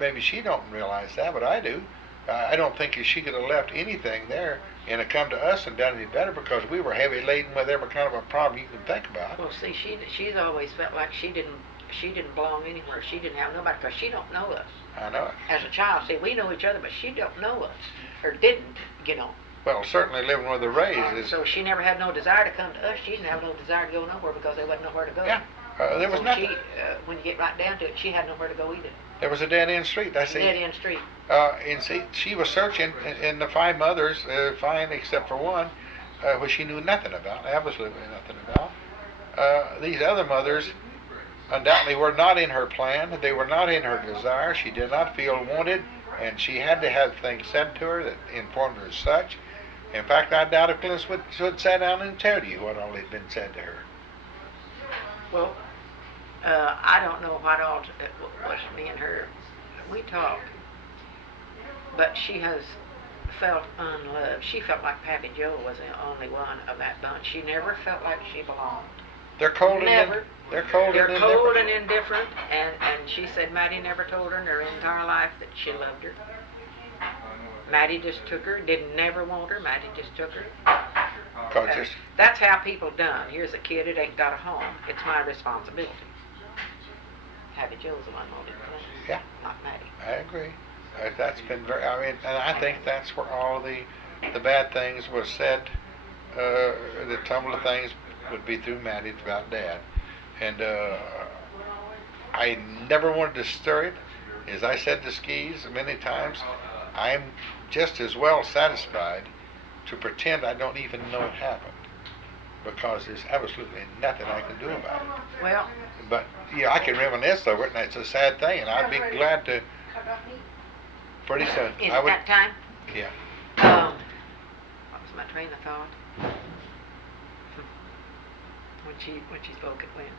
Maybe she don't realize that, but I do. I don't think she could have left anything there and have come to us and done any better, because we were heavy laden with every kind of a problem you can think about. Well, see, she's always felt like she didn't belong anywhere. She didn't have nobody, because she don't know us. I know it. As a child, see, we know each other, but she don't know us, or didn't, Well, certainly living with the Rays is... So she never had no desire to come to us. She didn't have no desire to go nowhere, because there wasn't nowhere to go. Yeah, there was nothing. When you get right down to it, she had nowhere to go either. There was a dead-end street, that's it. Dead-end street. And see, she was searching, and the 5 mothers, fine except for one, which she knew nothing about, absolutely nothing about. These other mothers undoubtedly were not in her plan. They were not in her desire. She did not feel wanted, and she had to have things said to her that informed her as such. In fact, I doubt if Glenn would sit down and tell you what all had been said to her. Well, I don't know what all it was me and her. We talked, but she has felt unloved. She felt like Pappy Joe was the only one of that bunch. She never felt like she belonged. They're cold Never. and they're cold They're and cold indifferent. and indifferent, and she said Maddie never told her in her entire life that she loved her. Maddie just took her, didn't never want her, Maddie just took her. That's how people done. Here's a kid that ain't got a home. It's my responsibility. Pappy Joe's the one holding it, Yeah. not Maddie. I agree. That's been very. I mean, and I think that's where all the bad things was said. The tumble of things would be through Maddie about Dad, and I never wanted to stir it. As I said to Skis many times, I'm just as well satisfied to pretend I don't even know it happened, because there's absolutely nothing I can do about it. Well, but yeah, I can reminisce over it, and it's a sad thing, and I'd be glad to. Pretty soon. Is it that time? Yeah. What was my train of thought? When she spoke at Lynn.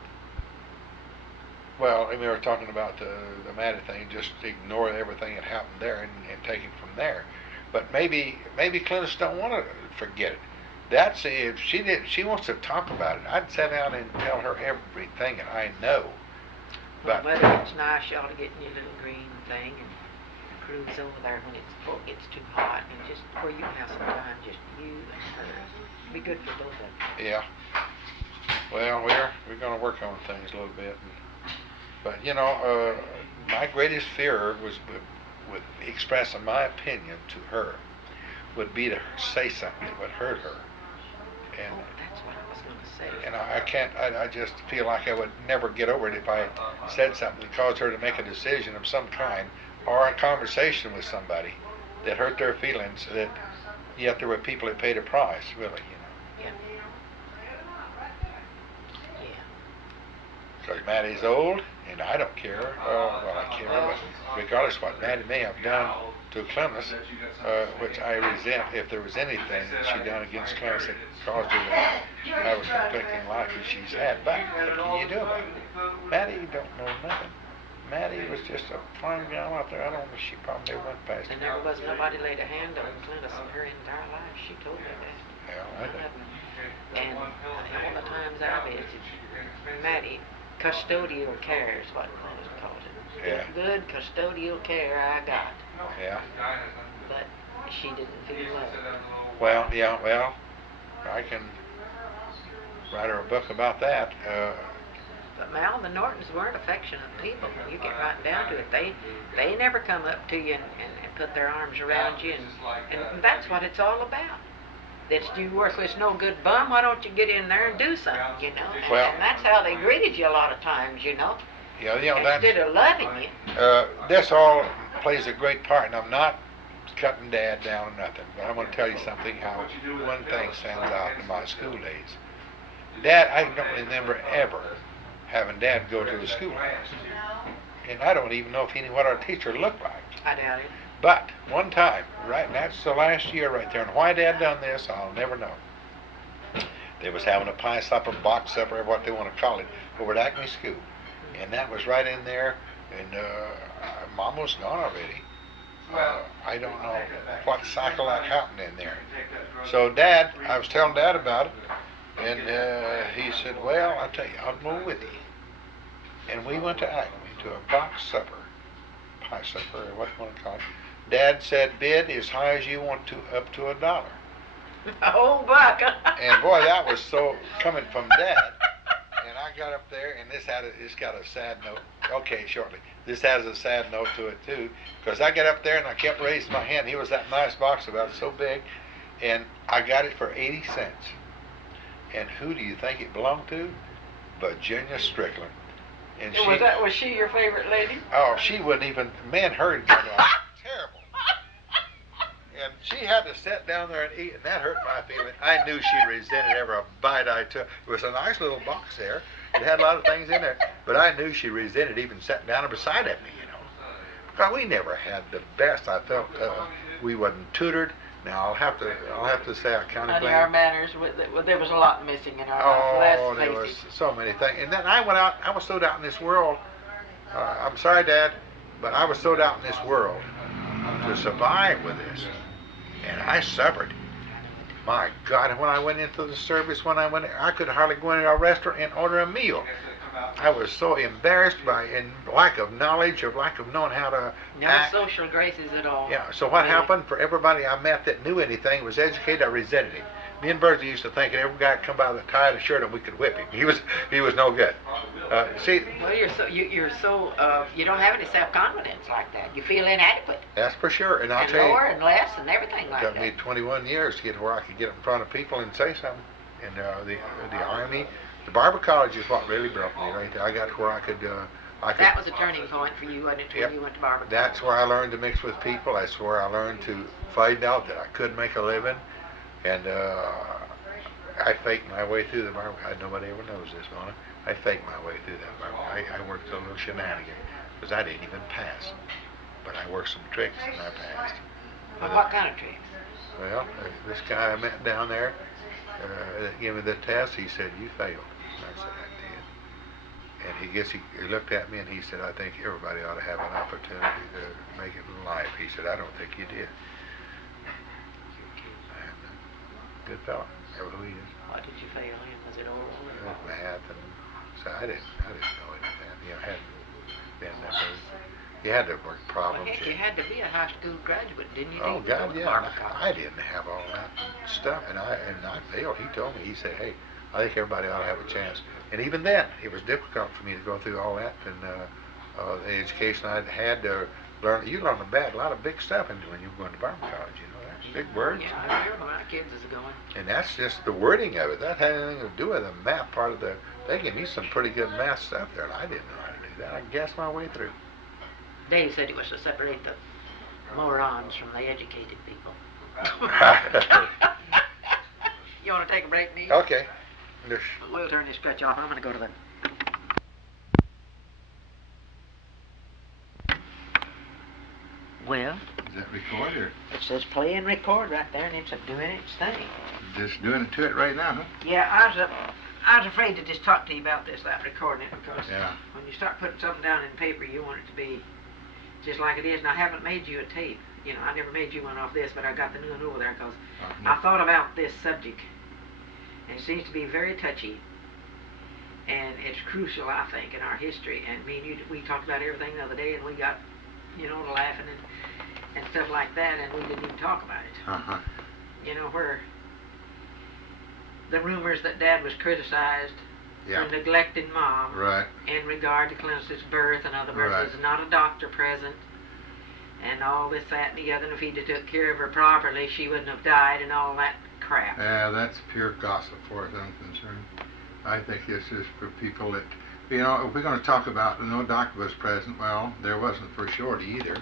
Well, we were talking about the Maddie thing. Just ignore everything that happened there and take it from there. But maybe Clintus don't want to forget it. That's if she wants to talk about it. I'd sit down and tell her everything that I know. Well, whether it's nice, you ought to get in your little green thing and cruise over there when it's too hot, and just where you can have some time, just you and her. Be good for both of you. Yeah. Well, we're going to work on things a little bit, but my greatest fear was with expressing my opinion to her would be to say something that would hurt her. And that's what I was going to say. And I can't. I just feel like I would never get over it if I said something that caused her to make a decision of some kind, or a conversation with somebody that hurt their feelings. That yet there were people that paid a price, really. Yeah. Because Maddie's old, and I don't care. Well, I care, but regardless of what Maddie may have done to Clemens, which I resent, if there was anything that she done against Clemens that caused her to have a conflicting life that she's had. But what can you do about it? Maddie don't know nothing. Maddie was just a fine gal out there. I don't know, she probably never went past it. And there was nobody laid a hand on Clemens in her entire life. She told me that. Yeah, I know. And all the times I visited, Maddie, custodial care is what Clemens calls it. Yeah. Good custodial care I got. Yeah. But she didn't feel love. Well, yeah, I can write her a book about that. But Mal, the Nortons weren't affectionate people. When you get right down to it, they never come up to you and put their arms around you, and that's what it's all about. That you worthless, no good bum. Why don't you get in there and do something? And that's how they greeted you a lot of times. Yeah, instead of loving you. This all plays a great part, and I'm not cutting Dad down or nothing. But I want to tell you something. How one thing stands out in my school days. Dad, I don't remember ever having Dad go to the school, and I don't even know if he knew what our teacher looked like. I doubt it. But one time, right, and that's the last year right there, and why Dad done this, I'll never know. They was having a pie supper, box supper, what they want to call it, over at Acme School. And that was right in there, and Mom was gone already. I don't know what cycle that happened in there. So Dad, I was telling Dad about it, and he said, well, I'll tell you, I'll go with you. And we went to Acme to a box supper, pie supper, or what you want to call it. Dad said, bid as high as you want to, up to $1. Oh, buck. And boy, that was so coming from Dad. And I got up there, and it's got a sad note. Okay, shortly. This has a sad note to it too, because I got up there and I kept raising my hand. He was that nice box about so big, and I got it for 80 cents. And who do you think it belonged to? Virginia Strickland. And was she your favorite lady? Oh, she wouldn't even. Man, her terrible. And she had to sit down there and eat, and that hurt my feeling. I knew she resented every bite I took. It was a nice little box there. It had a lot of things in there, but I knew she resented even sitting down beside me, God, we never had the best. I felt we wasn't tutored. Now I'll have to say I kind of blame. Our manners, there was a lot missing in our life. Oh, there was so many things. And then I went out. I was sowed out in this world. I'm sorry, Dad, but I was sowed out in this world to survive with this. and I suffered. My God, when I went into the service, I could hardly go into a restaurant and order a meal. I was so embarrassed and lack of knowledge, or lack of knowing how to No act. social graces at all. Yeah, so what Really. happened for everybody I met that knew anything, was educated, I resented him. Me and Bertie used to think that every guy that come by with a tie and a shirt and we could whip him. He was no good. See, Well, you're so you don't have any self-confidence like that. You feel inadequate. that's for sure. And I'll And tell you, lower and less and everything like it took that. me 21 years to get where I could get in front of people and say something. And the Army, the Barber College is what really broke me right there. I got to where I could. That was a turning point for you, wasn't it, when Yep. you went to Barber That's College? where I learned to mix with people. That's where I learned to find out that I could make a living. And I faked my way through the barber. Nobody ever knows this, Vona. I faked my way through that barber. I worked a little shenanigan because I didn't even pass. But I worked some tricks and I passed. Well, what kind of tricks? Well, this guy I met down there that gave me the test, he said, "You failed." And I said, "I did." And he looked at me and he said, "I think everybody ought to have an opportunity to make it in life." He said, "I don't think you did." And good fellow, ever who he is. What did you fail in? Was it oral? Math, and so I didn't know any of that. I hadn't been that way. You had to work Well, problems. heck, you had to be a high school graduate, didn't you? Oh to go God, to yeah. Barber College? I didn't have all that stuff, and I failed. He told me, he said, "Hey, I think everybody ought to have a chance." And even then, it was difficult for me to go through all that, and the education I'd had to learn. You learn a lot of big stuff when you were going to Barber College. You know, that's big words. Yeah, I remember my kids is going. And that's just the wording of it. That had anything to do with the math part of the. They gave me some pretty good math stuff there, and I didn't know how to do that. I guessed my way through. Dave said it was to separate the morons from the educated people. You want to take a break, Neil? Okay. We'll turn this stretch off. I'm going to go to the... Well, Is that record or it says play and record right there, and it's doing its thing. just doing it to it right now, huh? Yeah, I was afraid to just talk to you about this without recording it, because Yeah. when you start putting something down in paper, you want it to be just like it is. And I haven't made you a tape. You know, I never made you one off this, but I got the new one over there because I thought about this subject, and it seems to be very touchy, and it's crucial, I think, in our history. And me and you, we talked about everything the other day, and we got, you know, to laughing and stuff like that, and we didn't even talk about it. Uh-huh. You know, where the rumors that Dad was criticized Yeah. for neglecting Mom Right. in regard to Clemson's birth. In other words, Right. there's not a doctor present, and all this, that, and the other. And if he'd have took care of her properly, she wouldn't have died, and all that crap. Yeah, that's pure gossip for as I'm concerned. I think this is for people that, you know, if we're going to talk about no doctor was present, well, there wasn't for Shorty either,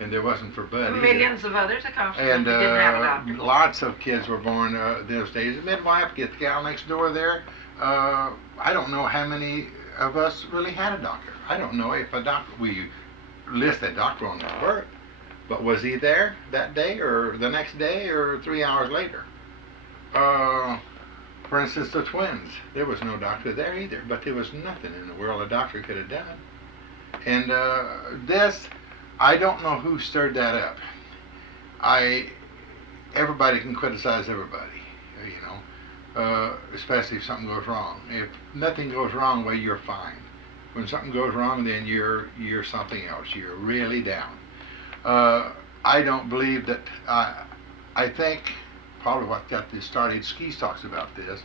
and there wasn't for Bud either. Millions of others, of course, And didn't have a doctor. lots of kids were born those days. The midwife, get the gal next door there. I don't know how many of us really had a doctor. I don't know if a doctor, we list that doctor on his birth, but was he there that day or the next day or 3 hours later? For instance, the twins, there was no doctor there either, but there was nothing in the world a doctor could have done. And this, I don't know who stirred that up. Everybody can criticize everybody, you know, especially if something goes wrong. If nothing goes wrong, well, you're fine. When something goes wrong, then you're something else. You're really down. I don't believe that. I think probably what got this started. Skees talks about this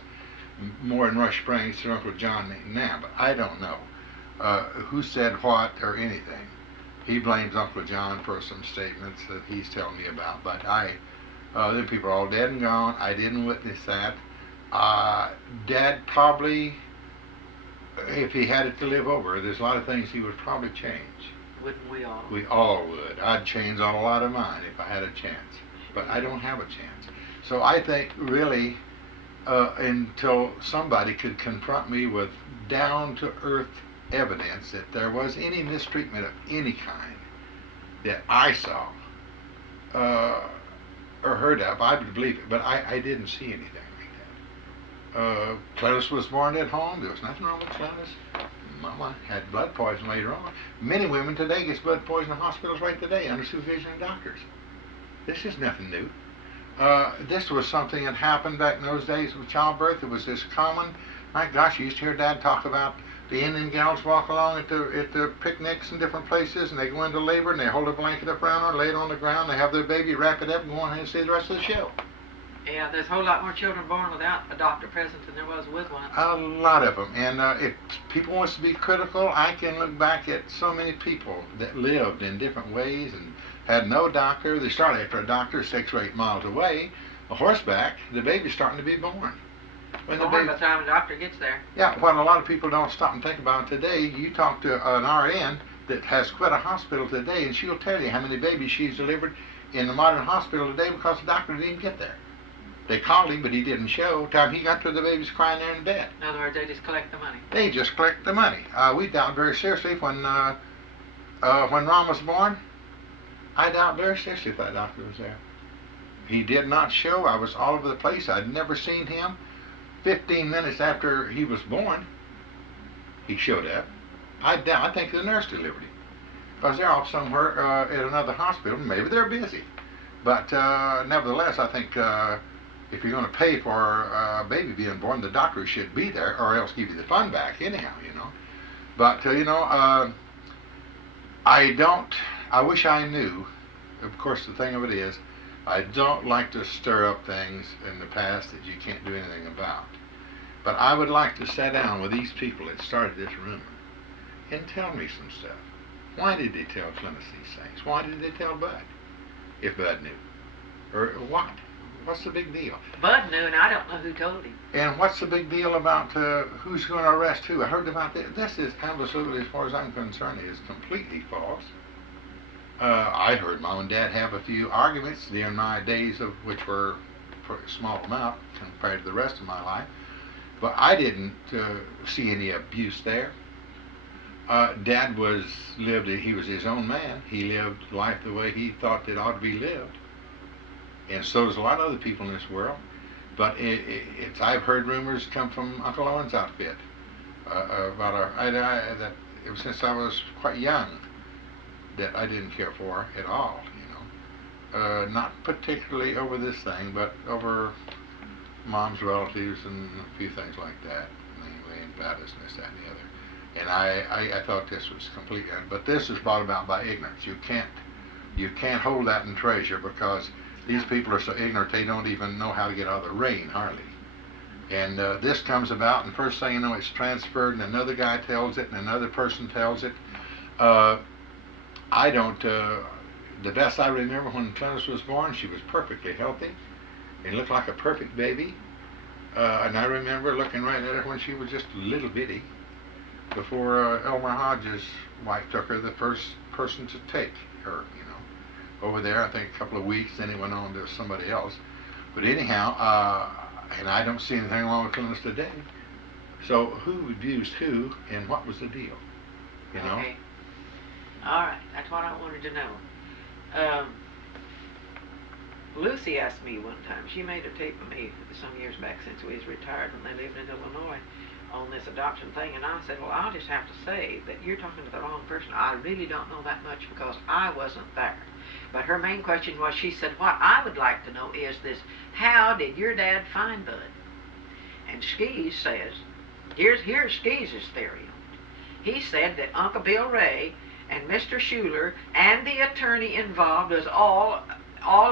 more in Rush Springs than Uncle John now, but I don't know who said what or anything. He blames Uncle John for some statements that he's telling me about, but them people are all dead and gone. I didn't witness that. Dad probably, if he had it to live over, there's a lot of things he would probably change. Wouldn't we all? We all would. I'd change on a lot of mine if I had a chance, but I don't have a chance. So I think really until somebody could confront me with down-to-earth evidence that there was any mistreatment of any kind that I saw or heard of, I would believe it, but I didn't see anything like that. Cletus was born at home. There was nothing wrong with Cletus. Mama had blood poison later on. Many women today get blood poison in hospitals right today under supervision of doctors. This is nothing new. This was something that happened back in those days with childbirth. It was this common. My gosh, you used to hear Dad talk about the Indian gals walk along at the picnics and different places, and they go into labor and they hold a blanket up around her, lay it on the ground, they have their baby, wrap it up, and go on and see the rest of the show. Yeah, there's a whole lot more children born without a doctor present than there was with one. A lot of them. And if people wants to be critical, I can look back at so many people that lived in different ways and had no doctor. They started after a doctor 6 or 8 miles away, a horseback. The baby's starting to be born. When by the time the doctor gets there. Yeah, what a lot of people don't stop and think about today, you talk to an RN that has quit a hospital today, and she'll tell you how many babies she's delivered in the modern hospital today because the doctor didn't even get there. They called him, but he didn't show. Time he got to, the baby's crying there in bed. In other words, they just collect the money. They just collect the money. We doubt very seriously when Ron was born. I doubt very seriously if that doctor was there. He did not show. I was all over the place. I'd never seen him. 15 minutes after he was born, he showed up. I think the nurse delivered him because they're off somewhere at another hospital. Maybe they're busy, but nevertheless, I think if you're going to pay for a baby being born, the doctor should be there, or else give you the fund back anyhow, you know. But I wish I knew. Of course, the thing of it is, I don't like to stir up things in the past that you can't do anything about. But I would like to sit down with these people that started this rumor and tell me some stuff. Why did they tell Clemens these things? Why did they tell Bud? If Bud knew. Or what? What's the big deal? Bud knew, and I don't know who told him. And what's the big deal about who's going to arrest who? I heard about this. This is absolutely, as far as I'm concerned, is completely false. I heard Mom and Dad have a few arguments during my days, of which were a small amount compared to the rest of my life. But I didn't see any abuse there. Dad he was his own man. He lived life the way he thought it ought to be lived. And so does a lot of other people in this world. But I've heard rumors come from Uncle Owen's outfit about that ever since I was quite young, that I didn't care for at all, you know. Not particularly over this thing, but over Mom's relatives and a few things like that, namely and Baptist and this, that, and the other. And I thought this was completely, but this is brought about by ignorance. You can't hold that in treasure because these people are so ignorant they don't even know how to get out of the rain, hardly. And this comes about, and first thing you know, it's transferred, and another guy tells it, and another person tells it. The best I remember when Clemens was born, she was perfectly healthy and looked like a perfect baby. And I remember looking right at her when she was just little bitty, before Elmer Hodges' wife took her, the first person to take her, you know, over there. I think a couple of weeks, then he went on to somebody else. But anyhow, and I don't see anything wrong with Clemens today. So who abused who, and what was the deal? You know? Okay. All right, that's what I wanted to know. Lucy asked me one time, she made a tape of me some years back since we was retired when they lived in Illinois on this adoption thing, and I said, well, I'll just have to say that you're talking to the wrong person. I really don't know that much because I wasn't there. But her main question was, she said, what I would like to know is this, how did your dad find Bud? And Skees says, here's Skees' theory. He said that Uncle Bill Ray and Mr. Schuler and the attorney involved was all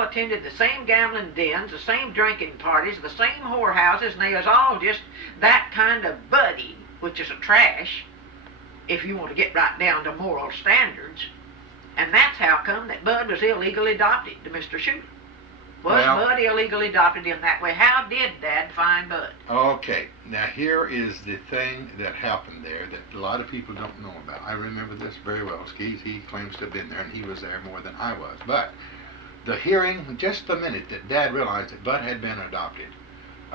attended the same gambling dens, the same drinking parties, the same whorehouses, and they was all just that kind of buddy, which is a trash, if you want to get right down to moral standards. And that's how come that Bud was illegally adopted to Mr. Schuler. Bud illegally adopted him that way? How did Dad find Bud? Okay, now here is the thing that happened there that a lot of people don't know about. I remember this very well. Skees, he claims to have been there, and he was there more than I was. But the hearing, just the minute that Dad realized that Bud had been adopted,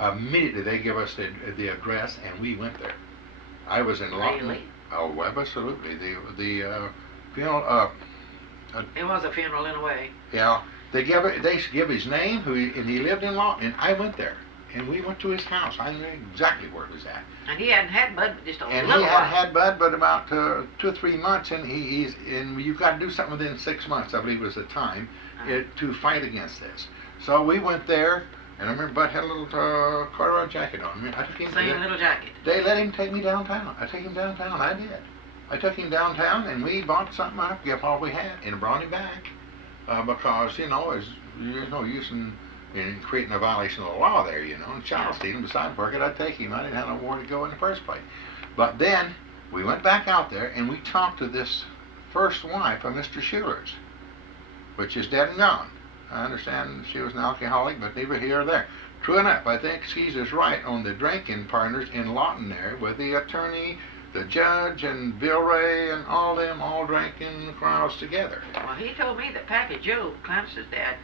immediately they gave us the address, and we went there. I was in Lawton. Really? Oh, absolutely. The funeral. It was a funeral in a way. Yeah. They give his name, and he lived in Lawton, and I went there, and we went to his house. I knew exactly where it was at. And he hadn't had Bud but just a little while. And he hadn't had Bud but about 2 or 3 months, and and you've got to do something within 6 months, I believe was the time, to fight against this. So we went there, and I remember Bud had a little corduroy jacket on. I took him. Same little jacket. They let him take me downtown. I took him downtown. I did. I took him downtown, and we bought something. I forget all we had, and brought him back because there's no use in creating a violation of the law there, and child stealing. Besides, where could I take him? I didn't have nowhere to go in the first place. But then we went back out there, and we talked to this first wife of Mr. Schuler's, which is dead and gone. I understand she was an alcoholic, but neither here or there. True enough, I think Caesar's right on the drinking partners in Lawton there, with the attorney, the judge, and Bill Ray, and all them all drinking crowds together. Well, he told me that Pappy Joe, Clancy's dad,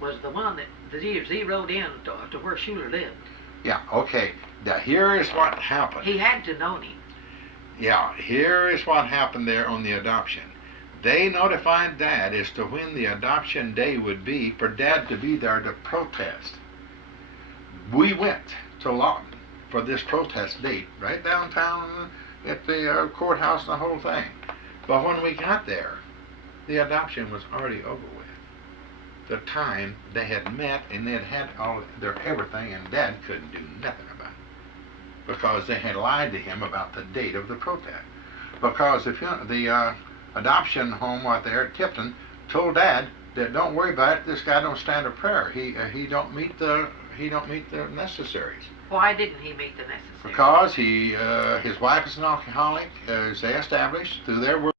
was the one that zeroed in to where Schuler lived. Yeah, okay. Now, here is what happened. He had to know him. Yeah, here is what happened there on the adoption. They notified Dad as to when the adoption day would be for Dad to be there to protest. We went to Lawton for this protest date, right downtown at the courthouse and the whole thing. But when we got there, the adoption was already over with. The time they had met and they had all their everything, and Dad couldn't do nothing about it because they had lied to him about the date of the protest. Because the adoption home right there at Tipton told Dad that don't worry about it. This guy don't stand a prayer. He don't meet the necessaries. Why didn't he meet the necessaries? Because his wife is an alcoholic, as they established through their